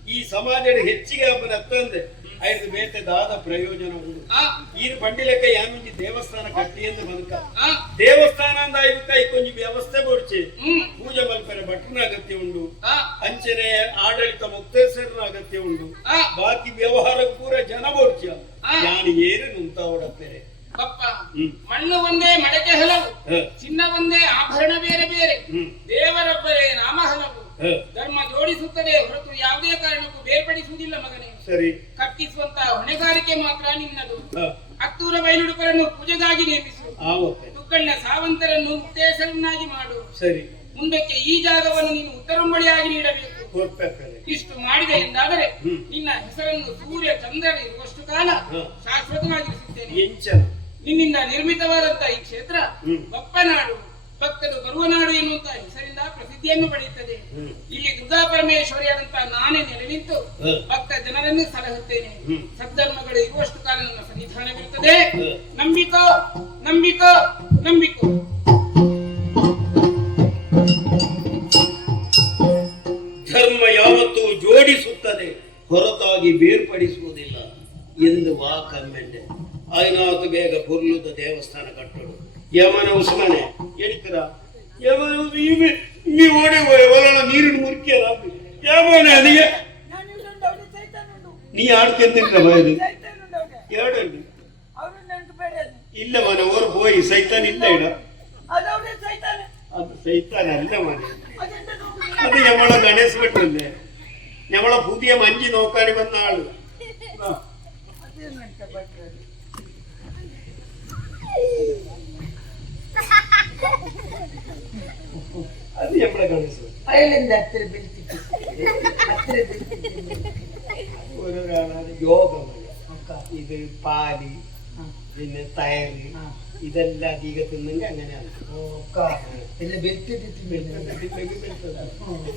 ಈ ಸಮಾಜದ ಹೆಚ್ಚಿಗೆ ಹಬ್ಬನ ಅತ್ತಂದೆ ಐದು ಬೇತೆ ದಾದ ಪ್ರಯೋಜನ ಉಂಟು ಆ ಈ ಬಂಡಿಲೆಕ್ಕ ಯಾನೊಂಜಿ ದೇವಸ್ಥಾನ ಕಟ್ಟಿ ಎಂದು ಬದುಕ ಆ ದೇವಸ್ಥಾನ ಅಂದ ಐದಕ್ಕ ಇಕ್ಕೊಂಜಿ ವ್ಯವಸ್ಥೆ ಬೋಡ್ಚೆ ಹ್ಮ್ ಪೂಜೆ ಮಲ್ಪರೆ ಭಟ್ರನ ಅಗತ್ಯ ಉಂಟು ಆ ಅಂಚನೆ ಆಡಳಿತ ಮುಕ್ತೇಶ್ವರನ ಅಗತ್ಯ ಉಂಟು ಆ ಬಾಕಿ ವ್ಯವಹಾರ ಪೂರ ಜನ ಬೋಡ್ಚ ಆ. ಯಾನು ಏನು ನುಂತ ಓಡಪ್ಪೆರೆ ಪಪ್ಪ ಹ್ಮ್. ಮಣ್ಣು ಒಂದೇ ಮಡಕೆ ಹಲವು ಹ. ಚಿನ್ನ ಒಂದೇ ಆಭರಣ ಬೇರೆ ಬೇರೆ ಹ್ಮ್. ದೇವರೊಬ್ಬರೇ ನಾಮ ಹಲವು ಹ. ಧರ್ಮ ಜೋಡಿಸುತ್ತದೆ ಹೊರತು ಯಾವುದೇ ಕಾರಣಕ್ಕೂ ಬೇರ್ಪಡಿಸುವುದಿಲ್ಲ ಮಗನೇ ಸರಿ ಕಟ್ಟಿಸುವಂತಹ ಹೊಣೆಗಾರಿಕೆ ಮಾತ್ರ ನಿನ್ನದು ಹ. ಹತ್ತೂರ ಬೈಲುಡುಕರನ್ನು ಪೂಜೆಗಾಗಿ ನೇಮಿಸು ಆವಪ್ಪೆ ತುಕ್ಕಣ್ಣ ಸಾವಂತರನ್ನು ಮುಕ್ತೇಶರನ್ನಾಗಿ ಮಾಡು ಸರಿ ಮುಂದಕ್ಕೆ ಈ ಜಾಗವನ್ನು ನೀನು ಉತ್ತರಂಬಳಿಯಾಗಿ ನೀಡಬೇಕು ಕೊಡ್ಬೇಕಲ್ಲ ಇಷ್ಟು ಮಾಡಿದೆ ಎಂದಾದರೆ ಹ್ಮ್. ನಿನ್ನ ಹೆಸರನ್ನು ಸೂರ್ಯ ಚಂದ್ರ ಇರುವಷ್ಟು ಕಾಲ ಹ. ಶಾಶ್ವತವಾಗಿರಿಸುತ್ತೇನೆ ಎಂಚನ ನಿನ್ನಿಂದ ನಿರ್ಮಿತವಾದಂತಹ ಈ ಕ್ಷೇತ್ರ ಹ್ಮ್. ಬಪ್ಪನಾಡು ಭಕ್ತರು ಬರುವ ನಾಡು ಎನ್ನುವಂತಹ ಹೆಸರಿಂದ ಪ್ರಸಿದ್ಧಿಯನ್ನು ಪಡೆಯುತ್ತದೆ ಹ್ಮ್. ಇಲ್ಲಿ ದುರ್ಗಾ ಪರಮೇಶ್ವರಿಯಾದಂತಹ ನಾನೇ ನೆಲೆ ನಿಂತು ಹ. ಭಕ್ತ ಜನರನ್ನು ಸಲಹುತ್ತೇನೆ ಹ್ಮ್. ಸದ್ಧರ್ಮಗಳು ಇರುವಷ್ಟು ಕಾಲ ನನ್ನ ಸನ್ನಿಧಾನವಿರುತ್ತದೆ ಹ. ನಂಬಿಕೋ ನಂಬಿಕೋ ನಂಬಿಕೋ ಧರ್ಮ ಯಾವತ್ತೂ ಜೋಡಿಸುತ್ತದೆ ಹೊರತಾಗಿ ಬೇರ್ಪಡಿಸುವುದಿಲ್ಲ ಎಂದು ವಾಕಮ್ಮೆಂಡೆ ಆಯ್ನಾತು ಬೇಗ ಪುರ್ಲುದ ದೇವಸ್ಥಾನ ಕಟ್ಟೋಡು ಯಮನ ಉಸ್ಮನೆ ಎಡಿತರ ಯಮನ ಈ ಓಡೆ ಒಲನ ನೀರಿನ ಮುರಿಕೆಲ್ಲ ಯಮನೆ ಅದಿಗೆ ನೀ ಆಡ್ಕೆಂದಿಲ್ಲ ಬಯಲು ಎರಡು ಇಲ್ಲ ಮನೆ ಓರ್ ಹೋಯಿ ಸೈತಾನ್ ಇಲ್ಲ ಇಡ ಅದು ಸೈತಾನ್ ಅಲ್ಲ ಮನೆ അത് ഞമ്മളെ ഗണേശ് ഭട്ടല്ലേ ഞമ്മളെ പുതിയ മഞ്ചി നോക്കാൻ വന്ന ആള് ആ. അത് ഞമ്മളെ ഗണേശ് ഓരോരാളാണ് യോഗമല്ല ഇത് പാല് പിന്നെ തയറ് ഇതെല്ലാം അധികം തിന്നെങ്കിൽ അങ്ങനെയാണ്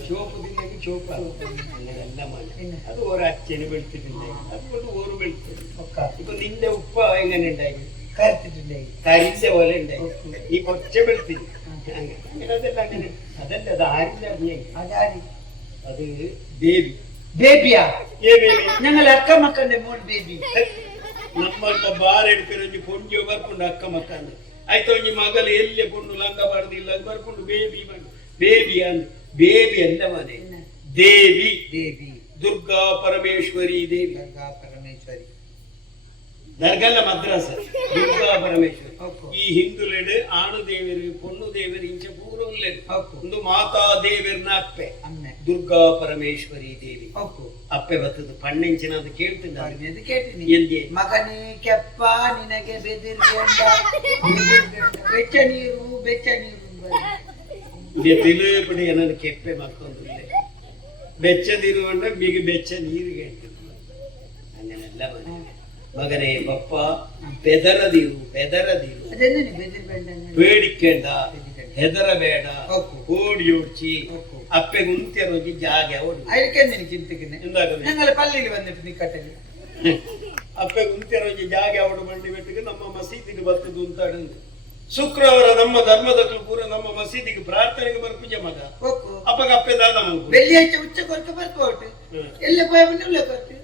ചോപ്പ് തിന്നെങ്കിൽ ചോപ്പ് അങ്ങനെല്ലാം മതി അത് ഓരോ അച്ഛന് വെളുത്തിട്ടുണ്ടെങ്കിൽ അതുകൊണ്ട് ഓരോ വെളുത്ത് ഇപ്പൊ നിന്റെ ഉപ്പ എങ്ങനെ ഉണ്ടായി കരിച്ച പോലെ ഉണ്ടായി ഈ കൊച്ച വെളുത്തില്ല അങ്ങനെ അതെല്ലാം അങ്ങനെ അതല്ല അത് ആരില്ല അറിഞ്ഞ അത് ബേബി ಬೇಬಿಯಾ ഏ ബേബി ഞങ്ങൾ അക്ക മക്കന്റെ മോൻ ಬೇಬಿ ನಮ್ಮಂತ ಬಾರ್ ಹಿಡ್ಕೊಂಡು ಪೊಂಜಿ ಬರ್ಕೊಂಡು ಅಕ್ಕ ಮಕ್ಕಂದು ಆಯ್ತು ಒಂಜಿ ಮಗಲು ಎಲ್ಲೆ ಪೊಂಡು ಲಂಗ ಬಾರ್ದಿಲ್ಲ ಬರ್ಕೊಂಡು ಬೇಬಿ ಬಂದು ಬೇಬಿ ಅಂದ್ ಬೇಬಿ ಅಲ್ಲ ಮನೆ ದೇವಿ ದೇವಿ ದುರ್ಗಾ ಪರಮೇಶ್ವರಿ ದೇವಿ ಗಂಗಾ ಪರಮೇಶ್ವರಿ ದರ್ಗಲ್ಲ ಮದ್ರಾಸ ದುರ್ಗಾ ಪರಮೇಶ್ವರಿ ಹೌದು. ಈ ಹಿಂದುಲೆಡು ಆಣು ದೇವರು ಪೊಣ್ಣು ದೇವರು ಇಂಚ ಪೂರ ಹೌದು. ಒಂದು ಮಾತಾ ದೇವರನ್ನ ಅಪ್ಪೆ ಅಮ್ಮೆ ದುರ್ಗಾ ಪರಮೇಶ್ವರಿ ದೇವಿ ಹೌದು ಅಪ್ಪೆ ಬರ್ತದೆ ಪಣ್ಣೆಂಚಿನ ಅದು ಕೇಳ್ತಿದ್ದ പറഞ്ഞത് കേട്ടിനി ಎಂದೇ ಮಗನೇ ಕೆಪ್ಪ ನಿನಗೆ ಬೆದಿರ್ಬೇಡ ಬೆಚ್ಚ ನೀರು ತಿಳಿಪಡಿ ಏನಾದ್ರು ಕೆಪ್ಪೆ ಮತ್ತೊಂದಿಲ್ಲ ಬೆಚ್ಚದಿರುವಂಡ ಬಿಗ ಬೆಚ್ಚ ನೀರಿಗೆ അങ്ങനെയല്ല മകനെ പപ്പ ಬೆದರದಿರು അതെന്തിനു ಬೆದಿರ್ಬೇಡ പേടിക്കേണ്ട ಹೆದರಬೇಡ ಓಕೆ. ಓಡಿ ಓಡ್ಚಿ ಓಕೆ. ಅಪ್ಪೆ ಗುಂತೆ ರೋಜಿ ಜಾಗ ಓಡಿ അതിലേക്കെന്തിനു ചിന്തിക്കുന്നേ എന്താകുന്നത് ഞങ്ങൾ പള്ളിയിൽ വന്നിട്ട് നിക്കട്ടെ ಅಪ್ಪೆ ಗುಂತೆ ರೋಜಿ ಜಾಗ ಓಡು ಬಂಡಿ ಬಿಟ್ಟಿಗೆ ನಮ್ಮ ಮಸೀದಿಗೆ ಬರ್ತದ್ದು ಅಂತ ಅಡಂದು ಶುಕ್ರವಾರ ನಮ್ಮ ಧರ್ಮದ ಪೂರ ನಮ್ಮ ಮಸೀದಿಗೆ ಪ್ರಾರ್ಥನೆಗೆ ಬರ್ಪುಜ ಮಗ ಹೋಗು ಅಪ್ಪಗೆ ಅಪ್ಪೆ ದಾದ ಮಗು വെള്ളിയാഴ്ച ഉച്ചക്കൊക്കെ ಬರ್ಕೋട്ട് ಎಲ್ಲ പോയവനുള്ള ಕೊಟ್ಟು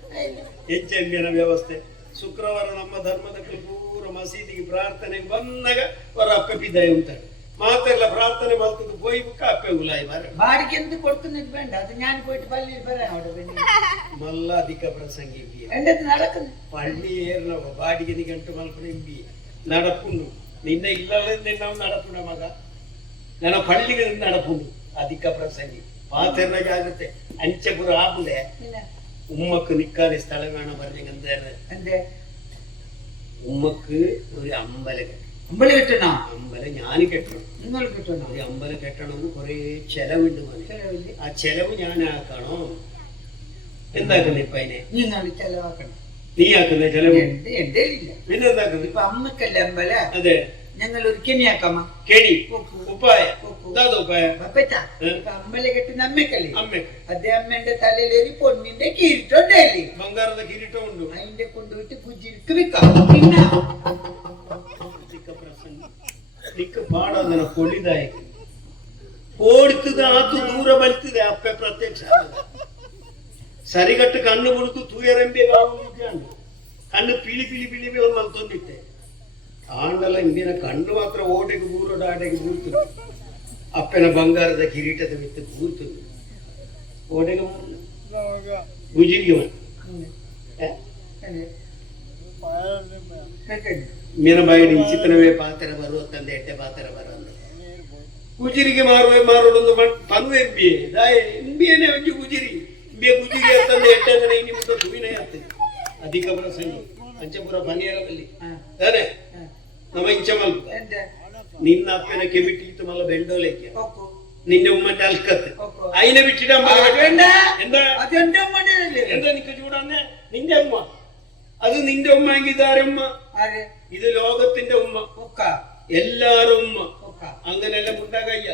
ಹೆಚ್ಚಿನ ವ್ಯವಸ್ಥೆ ಶುಕ್ರವಾರ ನಮ್ಮ ಧರ್ಮದ ಪೂರ ಮಸೀದಿಗೆ ಪ್ರಾರ್ಥನೆಗೆ ಬಂದಾಗ ಅವರ ಅಪ್ಪೆ ಬಿದ್ದಾಯಿ ಉಂಟಾడు ಮಾತೆಲ್ಲ ಪ್ರಾರ್ಥನೆ ಮಲ್ತದ್ದು പോയി ಬುಕ್ಕ ಅಪ್ಪೆ ಉಲಾಯಿ ಬರ ಬಾಡಿಗೆ എന്ത് കൊടുക്കുന്നത് വേണ്ട അത് ഞാൻ പോയിട്ട് പള്ളിയിൽ വരാം അവിടെ ಮಲ್ಲ ಅಧಿಕ ಪ್ರಸಂಗಿ എന്റെ നടക്കുന്നു പള്ളി ഏറണ ಬಾಡಿಗೆ ಗಂಟು ಮಲ್ಪನೆ ಎಂಬಿ നടപ്പുಂಡು ನಿನ್ನೆ ಇಲ್ಲದೆ ನಾವು നടപ്പുಂಡ ಮಗ ನನ್ನ ಪಳ್ಳಿಗೆ നടപ്പുಂಡು ಅಧಿಕ ಪ್ರಸಂಗಿ ಪಾತೆರ್ನ ಜಾಗೃತೆ ಅಂಚಪುರ ಆಪುಲೆ ഉമ്മക്ക് നിക്കാതെ സ്ഥലം വേണം പറഞ്ഞെങ്കിൽ എന്തേ ഉമ്മക്ക് ഒരു അമ്പലം അമ്പലം കെട്ടണോ അമ്പലം ഞാൻ കെട്ടണം നിങ്ങൾ കെട്ടണോ ഒരു അമ്പലം കെട്ടണമെങ്കിൽ കുറെ ചെലവുണ്ട് മോനെ ചെലവില്ല ആ ചെലവ് ഞാൻ ആക്കണോ എന്താക്കുന്ന ഇപ്പൊ അതിനെ നിങ്ങൾ ചെലവാക്കണം നീ ആക്കുന്ന ചെലവ് എന്റെ ഇല്ല പിന്നെന്താക്കുന്നത് ഇപ്പൊ അമ്മക്കല്ലേ അമ്പല അതെ ഞങ്ങൾ ഒരു കെണിയാക്കമ്മ കെണി ഉപ്പായ അതാത് ഉപ്പായ അപ്പച്ച ഇപ്പൊ അമ്പല കെട്ടുന്ന അമ്മക്കല്ലേ അമ്മക്ക് അതേ അമ്മന്റെ തലയിലൊരു പൊന്നിന്റെ കീരിട്ടുണ്ടല്ലേ ಬಂಗಾರದ ಕಿರೀಟ ಉಂಟು അതിന്റെ കൊണ്ടുപോയിട്ട് കുജിരിക്ക് വെക്കാം പിന്നെ ನಿಕ್ಕ ಪಾಡೋದನ್ನ ಕೊಡಿದಾಯ ಓಡ್ತದ ಆತು ದೂರ ಬಲ್ತಿದೆ ಅಪ್ಪೆ ಪ್ರತ್ಯಕ್ಷ ಸರಿಗಟ್ಟು ಕಣ್ಣು ಬಿಡುತ್ತು ತೂಯರಂಬೆ ಆಗುದಿದ್ದಂಡು ಕಣ್ಣು ಪಿಳಿ ಪಿಳಿ ಪಿಳಿ ಒಂದು ಮಲ್ತೊಂದಿತ್ತೆ ಆಂಡಲ ಇಂದಿನ ಕಣ್ಣು ಮಾತ್ರ ಓಟೆಗೆ ಬೂರು ಡಾಟೆಗೆ ಬೂರ್ತದೆ ಅಪ್ಪನ ಬಂಗಾರದ ಕಿರೀಟದ ಮಿತ್ತು ಬೂರ್ತದೆ ಓಟೆಗೆ ಗುಜಿರಿಗೆ ಮೀನ ಬಾಯಿಡಿ ಚಿತ್ರವೇ ಪಾತ್ರ ಬರುವ ತಂದೆ ಎಡ್ಡೆ ಪಾತ್ರ ಬರ ಗುಜಿರಿಗೆ ಮಾರುವೊಂದು ಪನ್ವೆ ಎಂಬಿಯೇ ದಾಯೆ ಎಂಬಿಯೇನೆ ಒಂಜಿ ಗುಜಿರಿ ಇಂಬಿಯ ಗುಜಿರಿ ಅಂತಂದೆ ಎಡ್ಡೆ ಅಂದ್ರೆ ನಿಮ್ದು ತುವಿನೇ ಆಗ್ತದೆ ಅಧಿಕ ಪ್ರಸಂಗ ಪಂಚಪುರ ಬನಿಯರ ಬಲ್ಲಿ ತಾನೆ ನಮ್ಮ ಇಂಚ ಮಲ್ಪ ನಿನ್ನ ಅಪ್ಪನ ಕೆಮಿಟಿ ಇತ್ತು ಮಲ್ಲ ಬೆಂಡೋಲೆಕ್ಕೆ ನಿನ್ನೆ ಉಮ್ಮಂಟ ಅಲ್ಕತ್ತೆ ಐನ ಬಿಟ್ಟಿಡ ಎಂದ ನಿಕ್ಕ ಚೂಡನ್ನೆ ನಿಂದೆ ಉಮ್ಮ ಅದು ನಿಂದೆ ಉಮ್ಮ ಆಗಿದ್ದಾರೆ ಉಮ್ಮ ಇದು ಲೋಕത്തിന്റെ ಉಮ್ಮ ಎಲ್ಲಾರು ಉಮ್ಮ ಅಂಗನೆಲ್ಲ ಮುಂಡಾಗಯ್ಯ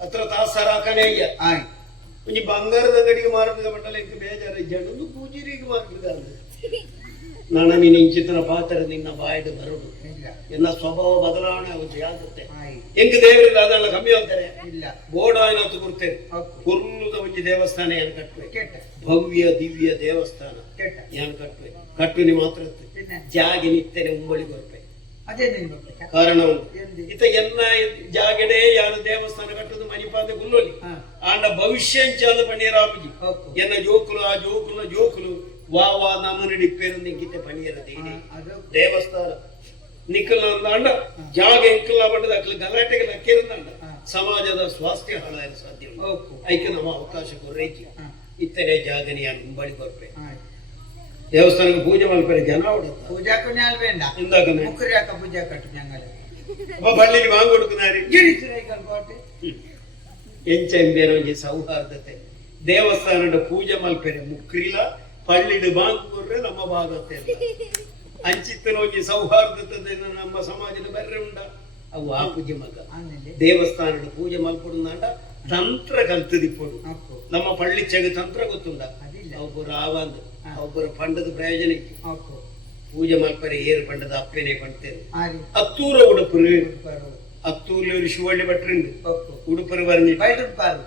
ಅತ್ರ ತಾಸರಾಕನೆ ಅಯ್ಯ ಒಂಜಿ ಬಂಗಾರದ ಅಂಗಡಿಗೆ ಮಾರದ ಮಂಡಲ ಇಂಕ ಬೇಜಾರ ಜನ ಪೂಜಿರಿಗೆ ಮಾರ್ತಿದ್ದಾರೆ ನಾನು ನೀನು ಇಂಚಿತನ ಪಾತ್ರ ನಿನ್ನ ಬಾಯಿಡು ಬರುದು ಎನ್ನ ಸ್ವಭಾವ ಬದಲಾವಣೆ ಆಗುತ್ತೆ ಆಗುತ್ತೆ ಹೆಂಗ ದೇವರಿಂದ ಅದೆಲ್ಲ ಕಮ್ಮಿ ಅಂತಾರೆ ಬೋರ್ಡ್ ಏನತ್ತು ಕೊಡ್ತೇನೆ ಕುರ್ಲುದ ಒಂಜಿ ದೇವಸ್ಥಾನ ಏನ್ ಕಟ್ಬೇಕು ಭವ್ಯ ದಿವ್ಯ ದೇವಸ್ಥಾನ ಏನ್ ಕಟ್ಬೇಕು ಕಟ್ಟುನಿ ಮಾತ್ರ ಜಾಗಿ ನಿತ್ತೇನೆ ಉಂಬಳಿ ಬರ್ಬೇಕು ಕಾರಣ ಇತ ಎನ್ನ ಜಾಗಡೆ ಯಾರು ದೇವಸ್ಥಾನ ಕಟ್ಟುದು ಮಣಿಪಾದ ಗುಲ್ಲೋಲಿ ಆಂಡ ಭವಿಷ್ಯ ಚಾಲು ಪಣಿಯರಾಪುಜಿ ಎನ್ನ ಜೋಕುಲು ಆ ಜೋಕುಲ ಜೋಕುಲು ವಾ ನಮ್ಮನೆ ಡಿಪ್ಪೇರು ನಿಂಕಿತೆ ಪಣಿಯರ ದೇವಸ್ಥಾನ ನಿಕ್ಕಲ ಅಂದ ಜಾಗ ಎಂಕಲ್ಲ ಬಂಡದ ಅಕ್ಲ ಗಲಾಟೆಗೆ ಲಕ್ಕೇರಂದ ಸಮಾಜದ ಸ್ವಾಸ್ಥ್ಯ ಹಾಳಾಯ ಸಾಧ್ಯ ಐಕೆ ನಮ್ಮ ಅವಕಾಶ ಕೊರ್ರೈತಿ ಇತ್ತನೆ ಜಾಗನಿ ಮುಂಬಳಿ ಬರ್ಪೆ ದೇವಸ್ಥಾನಕ್ಕೆ ಪೂಜೆ ಮಲ್ಪರೆ ಜನ ಪೂಜಾಕು ಬೇಡ ಪೂಜಾ ಕಟ್ಟು ಬಳ್ಳಿಲಿ ಮಾಂಗ್ ಕೊಡುకున్నారు ಎಂಚ ಎಂಬೇರೋಜಿ ಸೌಹಾರ್ದತೆ ದೇವಸ್ಥಾನದ ಪೂಜೆ ಮಲ್ಪರೆ ಮುಕ್ರಿಲ ಪಳ್ಳಿಡು ಬಾಂಗ್ ಕೊರ್ರೆ ನಮ್ಮ ಭಾಗತ್ತೆ ಅಂಚಿತ್ತನೋಜಿ ಸೌಹಾರ್ದತೆ ನಮ್ಮ ಸಮಾಜದ ಬರ್ರೆ ಉಂಡ ಅವು ಆ ಪೂಜೆ ಮಗ ದೇವಸ್ಥಾನದ ಪೂಜೆ ಮಲ್ಪಡುಂದಾಂಡ ತಂತ್ರ ಕಲ್ತದಿಪ್ಪಡು ನಮ್ಮ ಪಳ್ಳಿಚ್ಚಗೆ ತಂತ್ರ ಗೊತ್ತುಂಡ ಒಬ್ಬರು ಆವಂದು ಒಬ್ಬರು ಪಂಡದ ಪ್ರಯೋಜನ ಪೂಜೆ ಮಲ್ಪರೆ ಏರು ಪಂಡದ ಅಪ್ಪೇನೆ ಪಂಡ್ತೇನೆ ಅತ್ತೂರ ಉಡುಪರು ಅತ್ತೂರ್ಲಿ ഒരു ಶಿವಳ್ಳಿ ಭಟ್ರುಂಡು ಉಡುಪರು ಬರ್ನಿ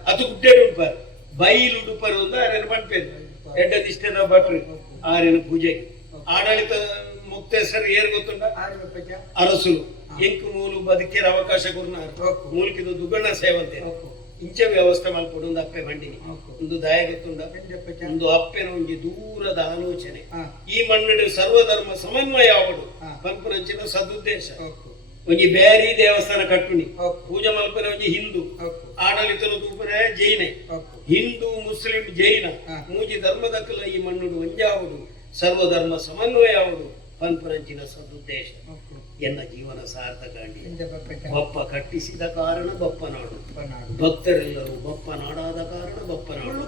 ಅದು ಗುಡ್ಡೇಡು ಉಡುಪಾರು ಬೈಲ್ ಉಡುಪರು ಒಂದು ಆರೇನು ಪಂಡ್ಪೇರು ಎಡ್ಡದಿಷ್ಟದ ಭಟ್ರು ಆರೇನು ಪೂಜೆಗೆ ಆಡಳಿತ ಮುಕ್ತೇಶ್ವರ ಏರು ಗೊತ್ತುಂಡ ಅರಸುಲು ಎಂಕು ಮೂಲು ಬದುಕೇರ ಅವಕಾಶ ಕೊರ್ನಾರು ಮೂಲ್ಕಿದು ದುಗ್ಗಣ್ಣ ಸೇವಂತೆ ಇಂಚ ವ್ಯವಸ್ಥೆ ಮಲ್ಪಡು ಒಂದು ಅಪ್ಪೆ ಬಂಡಿನಿ ಒಂದು ದಾಯ ಗೊತ್ತುಂಡ ಒಂದು ಅಪ್ಪೆನ ಒಂಜಿ ದೂರದ ಆಲೋಚನೆ ಈ ಮಣ್ಣಿನ ಸರ್ವಧರ್ಮ ಸಮನ್ವಯ ಆವಡು ಪಂಪನಂಚಿನ ಸದುದ್ದೇಶ ಒಂಜಿ ಬ್ಯಾರಿ ದೇವಸ್ಥಾನ ಕಟ್ಟುನಿ ಪೂಜೆ ಮಲ್ಪನೆ ಒಂಜಿ ಹಿಂದೂ ಆಡಳಿತನ ತೂಪನೆ ಜೈನ ಹಿಂದೂ ಮುಸ್ಲಿಂ ಜೈನ ಮೂಜಿ ಧರ್ಮದಕ್ಕಲ ಈ ಮಣ್ಣುಡು ಒಂಜಾವಡು ಸರ್ವಧರ್ಮ ಸಮನ್ವಯ ಆವಡು ಪಂಪನಂಚಿನ ಸದುದ್ದೇಶ ಎನ್ನ ಜೀವನ ಸಾರ್ಥಕಾಂಡಿ ಬಪ್ಪ ಕಟ್ಟಿಸಿದ ಕಾರಣ ಬಪ್ಪನಾಡು ಭಕ್ತರೆಲ್ಲರೂ ಬಪ್ಪನಾಡಾದ ಕಾರಣ ಬಪ್ಪನಾಡು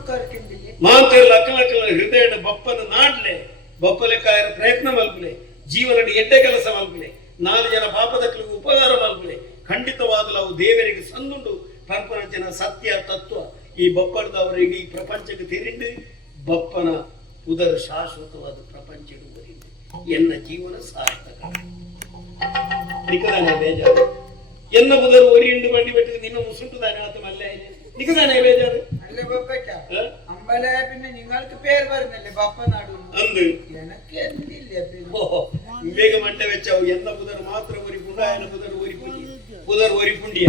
ಮಾತ್ರ ಲಕ್ಕಲಕ್ಕಲ ಹೃದಯದ ಬಪ್ಪನ ನಾಡ್ಲೆ ಬಪ್ಪಲೆಕ್ಕಾಯರ ಪ್ರಯತ್ನ ಮಲ್ಪಲೆ ಜೀವನದ ಎಡ್ಡೆ ಕೆಲಸ ಮಲ್ಪಲೆ 4 ಜನ ಪಾಪದಕ್ಕಲಿಗೆ ಉಪಕಾರ ಮಲ್ಪಲೆ ಖಂಡಿತವಾಗಲು ಅವು ದೇವರಿಗೆ ಸಂದುಂಡು ಪಂಪನಂಚಿನ ಸತ್ಯ ತತ್ವ ಈ ಬಪ್ಪನದವರ ಇಡೀ ಪ್ರಪಂಚಕ್ಕೆ ತಿರಿಂಡು ಬಪ್ಪನ ಉದರ ಶಾಶ್ವತವಾದ ಪ್ರಪಂಚ ಎನ್ನ ಜೀವನ ಸಾರ್ಥಕ ನಿಕದಾನೆ ಬೇಜಾರು ಎನ್ನ ಬುಧರು ಒರಿಯುಂಡು ಬಂಡಿ ಬೆಟ್ಟು ನಿನ್ನ ಮುಸುಂಟುದಾನೆ ಆತ ಮಲ್ಲೆ ನಿಕದಾನೆ ಬೇಜಾರು അല്ലേ ബപ്പക്ക അമ്പല പിന്നെ നിങ്ങൾക്ക് പേര് പറഞ്ഞല്ലേ ബപ്പനാടു ಅಂದು എനിക്ക് എന്തില്ല പിന്നെ ಬೇಗ ಮಂಟೆ ವೆಚ್ಚವು ಎನ್ನ ಬುಧರು ಮಾತ್ರ ಒರಿಪುಂಡ ಎನ್ನ ಬುಧರು ಒರಿಪುಂಡಿಯ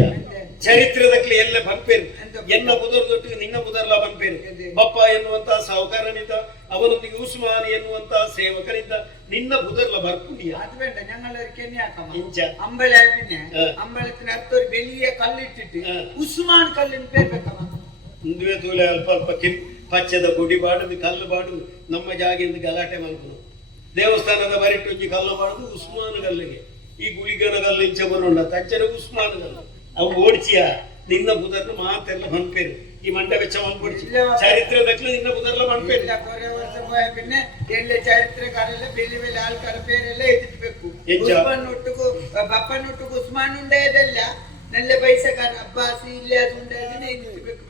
ಚರಿತ್ರದಕ್ಕೆ ಎಲ್ಲ ಬಂಪೇರು ಎನ್ನ ಬುಧರು ದೊಟ್ಟಿಗೆ ನಿನ್ನ ಬುಧರ್ಲ ಬಂಪೇರು ಬಪ್ಪ ಎನ್ನುವಂತ ಸಾಹುಕಾರನಿದ್ದ ಅವನೊಂದಿಗೆ ಉಸ್ಮಾನ್ ಎನ್ನುವಂತ ಸೇವಕನಿದ್ದ ನಿನ್ನ ಬುಧರ್ಲ ಬರ್ಪುಂಡಿಯ അത് വേണ്ട ഞങ്ങൾ അമ്പല പിന്നെ അമ്പലത്തിനടുത്ത് ഒരു വലിയ കല്ലിട്ടിട്ട് ഉസ്മാൻ കല്ലിന് പേര് വെക്കണം ಮುಂದುವೆ ತೂಲ ಅಲ್ಪ ಅಲ್ಪ ಪಚ್ಚದ ಗುಡಿ ಬಾಡುದು ಕಲ್ಲು ಬಾಡುದು ನಮ್ಮ ಜಾಗಿಂದ ಗಲಾಟೆ ಮಲ್ಪುದು ದೇವಸ್ಥಾನದ ಬರಿಟ್ಟೊಂಜಿ ಕಲ್ಲು ಬಾಡುದು ಉಸ್ಮಾನ್ ಗಲ್ಲಿಗೆ ಈ ಗುಳಿಗನ ಗಲ್ಲು ಇಂಚ ಬರೋಣ ತಜ್ಜನ ಉಸ್ಮಾನ್ ಗಲ್ಲು ಅವು ಓಡಿಸಿಯ ನಿನ್ನ ಬುಧರ್ನ ಮಾತೆಲ್ಲ ಮನ್ಪೇರು ಈ ಮಂಡ ವೆಚ್ಚ ಮನ್ಪೊಡಿಸಿ ചരിത്രದಕ್ಕೆ ನಿನ್ನ ಬುಧರ್ಲ ಮನ್ಪೇರು കുറേ വർഷം പോയ പിന്നെ എല്ലാ ചരിത്രക്കാരെല്ലാം വലിയ വലിയ ആൾക്കാരുടെ പേരെല്ലാം എഴുതിട്ടു ബപ്പനൊട്ടുക്ക് ഉസ്മാൻ ഉണ്ടായതല്ല നല്ല പൈസക്കാരൻ അബ്ബാസ് ഇല്ലാതെ ഉണ്ടായതിനെ എഴുതിട്ടു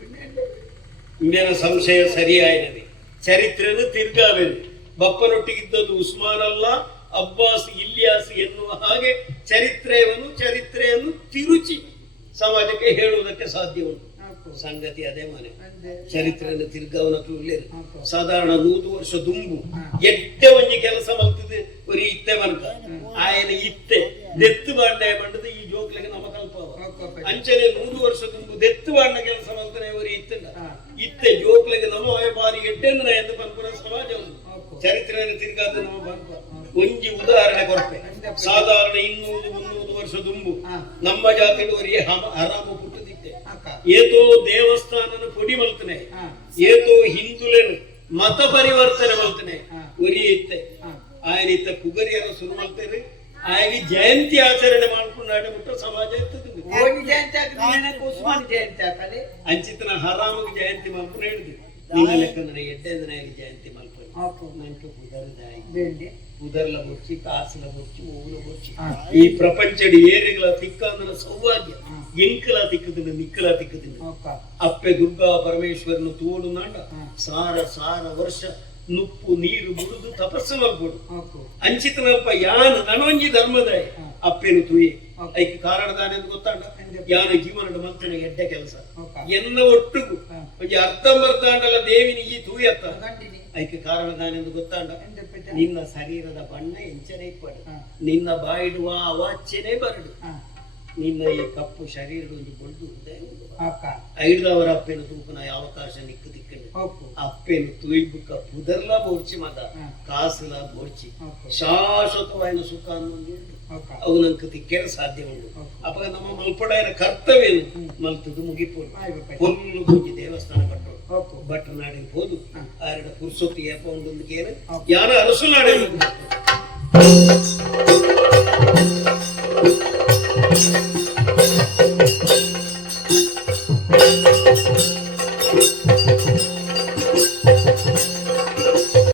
ಇಂದಿನ ಸಂಶಯ ಸರಿಯಾಯಿನದೆ ಚರಿತ್ರೆನು ತಿರ್ಗಾವೆನು ಬಪ್ಪನೊಟ್ಟಿಗಿದ್ದದ್ದು ಉಸ್ಮಾನ್ ಅಲ್ಲ ಅಬ್ಬಾಸ್ ಇಲ್ಯಾಸ್ ಎನ್ನುವ ಹಾಗೆ ಚರಿತ್ರೆಯನ್ನು ತಿರುಚಿ ಸಮಾಜಕ್ಕೆ ಹೇಳುವುದಕ್ಕೆ ಸಾಧ್ಯ ಉಂಟು ಸಂಗತಿ ಅದೇ ಮನೆ ಅಂದೆ ಚರಿತ್ರೆಯನ್ನು ತಿರ್ಗವನಕ್ಕೂ ಇಲ್ಲೇರು ಓಕೆ. ಸಾಧಾರಣ 100 ವರ್ಷ ದುಂಬು ಎಡ್ಡೆ ಒಂಜಿ ಕೆಲಸ ಮಲ್ತದೆ ಒರಿ ಇತ್ತೆ ಬಂತ ಆಯನ ಇತ್ತೆ ದೆತ್ತು ಬಾಂಡ ಬಂಡದ ಈ ಜೋಕ್ಲೆಗೆ ನಮ್ಮ ಕಲ್ಪವ ಓಕೆ. ಅಂಚನೆ 100 ವರ್ಷ ದುಂಬು ದೆತ್ತು ಬಾಂಡ ಕೆಲಸ ಮಲ್ತಾನೆ ಒರಿ ಇತ್ತಂಡ ಹಾ. ಇತ್ತೆ ಜೋಕ್ಲೆಗೆ ನಮ್ಮ ಬಾರಿ ಎಡ್ಡೆಂದ್ರ ಎಂದು ಪಂಪುರ ಸಮಾಜ ಉಂಟು ಓಕೆ. ಚರಿತ್ರೆಯನ್ನು ತಿರ್ಗಾದ ನಮ್ಮ ಪಂಪ ಒಂಜಿ ಉದಾಹರಣೆ ಕೊರಪೆ ಸಾಧಾರಣ 200-300 ವರ್ಷ ದುಂಬು ಹಾ. ನಮ್ಮ ಜಾತಿಯವರಿಗೆ ಹರಾಮ ಪುಟ್ಟದಿತ್ತೆ ಅಕ್ಕ ಏತೋ ದೇವಸ್ಥಾನನ ಪೊಡಿ ಮಲ್ತನೆ ಹಾ. ಏತೋ ಹಿಂದುಲೆನು ಮತ ಪರಿವರ್ತನೆ ಮಲ್ತನೆ ಹಾ. ಒರಿ ಇತ್ತೆ ಹಾ. ఆయన ಇತ್ತ ಪುಗರಿಯರ ಶುರು ಮಾಡ್ತಾರೆ ఆయన ಜಯಂತಿ ಆಚರಣೆ ಮಾಡ್ಕೊಂಡು ಮುಟ್ಟ ಸಮಾಜ ಇರ್ತದೆ ಓಣಿ ಜಯಂತಿ ಹಾಕಿ ಉಸ್ಮಾನ್ ಜಯಂತಿ ಹಾಕಲಿ ಅಂಚಿತನ ಹರಾಮಗೆ ಜಯಂತಿ ಮಲ್ಪನೆ ಹೇಳಿದ್ರು ನಿನ್ನ ಲೆಕ್ಕಂದ್ರೆ ಎಡ್ಡೆಂದನಾಗಿ ಜಯಂತಿ ಮಲ್ಪನೆ ಓಕೆ. ನಂಟು ಪುದರ್ದಾಯಿ ಬೆಳ್ಳಿ ಪುದರ್ಲ ಬೊಚ್ಚಿ ಕಾಸುಲ ಬೊಚ್ಚಿ ಓವುಲ ಬೊಚ್ಚಿ ಹಾ. ಈ ಪ್ರಪಂಚಡಿ ಏರಿಗಳ ತಿಕ್ಕಂದನ ಸೌಭಾಗ್ಯ ಹಾ. ಎಂಕಲ ತಿಕ್ಕದಿನ ನಿಕ್ಕಲ ತಿಕ್ಕದಿನ ಓಕೆ. ಅಪ್ಪೆ ದುರ್ಗಾ ಪರಮೇಶ್ವರನ ತೋಡು ನಾಡ ಹಾ. ಸಾರ ವರ್ಷ ನುಪ್ಪು ನೀರು ಮುರಿದು ತಪಸ್ಸು ಮಾಡ್ಬೋದು ಓಕೆ. ಅಂಚಿತನಲ್ಪ ಯಾನ ನನೊಂಜಿ ಧರ್ಮದಾಯ ಹಾ. ಅಪ್ಪೇನು ತುಯಿ ಓಕೆ. ಐಕೆ ಕಾರಣದಾನೆ ಅಂತ ಗೊತ್ತಾಂಡ ಯಾನ ಜೀವನದ ಮಂತ್ರನ ಎಡ್ಡೆ ಕೆಲಸ ಓಕೆ. ಎನ್ನ ಒಟ್ಟುಗು ಹಾ. ಒಂಜಿ ಅರ್ಧಂಬರ್ಧಾಂಡಲ ದೇವಿನ ಈ ತೂಯತ್ತ ಗಂಡಿನಿ ಐಕೆ ಕಾರಣದಾನೆ ಎಂದು ಗೊತ್ತಾಂಡ ಎಂದ ಪಿತ ನಿನ್ನ ಶರೀರದ ಬಣ್ಣ ಎಂಚನೆ ಪಡು ಹಾ. ನಿನ್ನ ಬಾಯಿಡುವ ಅವಾಚ್ಯನೇ ಬರಡು ಹಾ. ನಿನ್ನ ಈ ಕಪ್ಪು ಶರೀರದ ಒಂದು ಬೊಡ್ಡು ಹೃದಯ ಉಂಟು. ಅಕ್ಕ ಐದವರ ಅಪ್ಪೇನು ತೂಕನ ಅವಕಾಶ ನಿಕ್ಕು ದಿಕ್ಕಲು ಓಕೆ. ಅಪ್ಪೇನು ತುಯ್ಬುಕ್ಕ ಪುದರ್ಲ ಬೋಡ್ಚಿ ಮದ ಹಾ. ಕಾಸುಲ ಬೋಡ್ಚಿ ಓಕೆ. ಶಾಶ್ವತವಾದ ಸುಖ ಅನ್ನೊಂದು ಓಕೆ. ಅವು ನಂಗೆ ತಿಕ್ಕೇರ ಸಾಧ್ಯ ಉಂಟು ಓಕೆ. ಅಪ್ಪ ನಮ್ಮ ಮಲ್ಪಡೆಯ ಕರ್ತವ್ಯನು ಮಲ್ತದು ಮುಗಿಪೋಡು ಆಯ್ತು. ಕೊಲ್ಲು ಹೋಗಿ ದೇವಸ್ಥಾನ ಕಟ್ಟೋಡು ಓಕೆ. ಬಟ್ ನಾಡಿಗೆ ಹೋದು ಹಾ. ಆರಡ ಪುರ್ಸೊತ್ತಿ ಏಪ ಒಂದೊಂದು ಕೇರು ಓಕೆ. ಯಾನ ಅರಸು ನಾಡೆ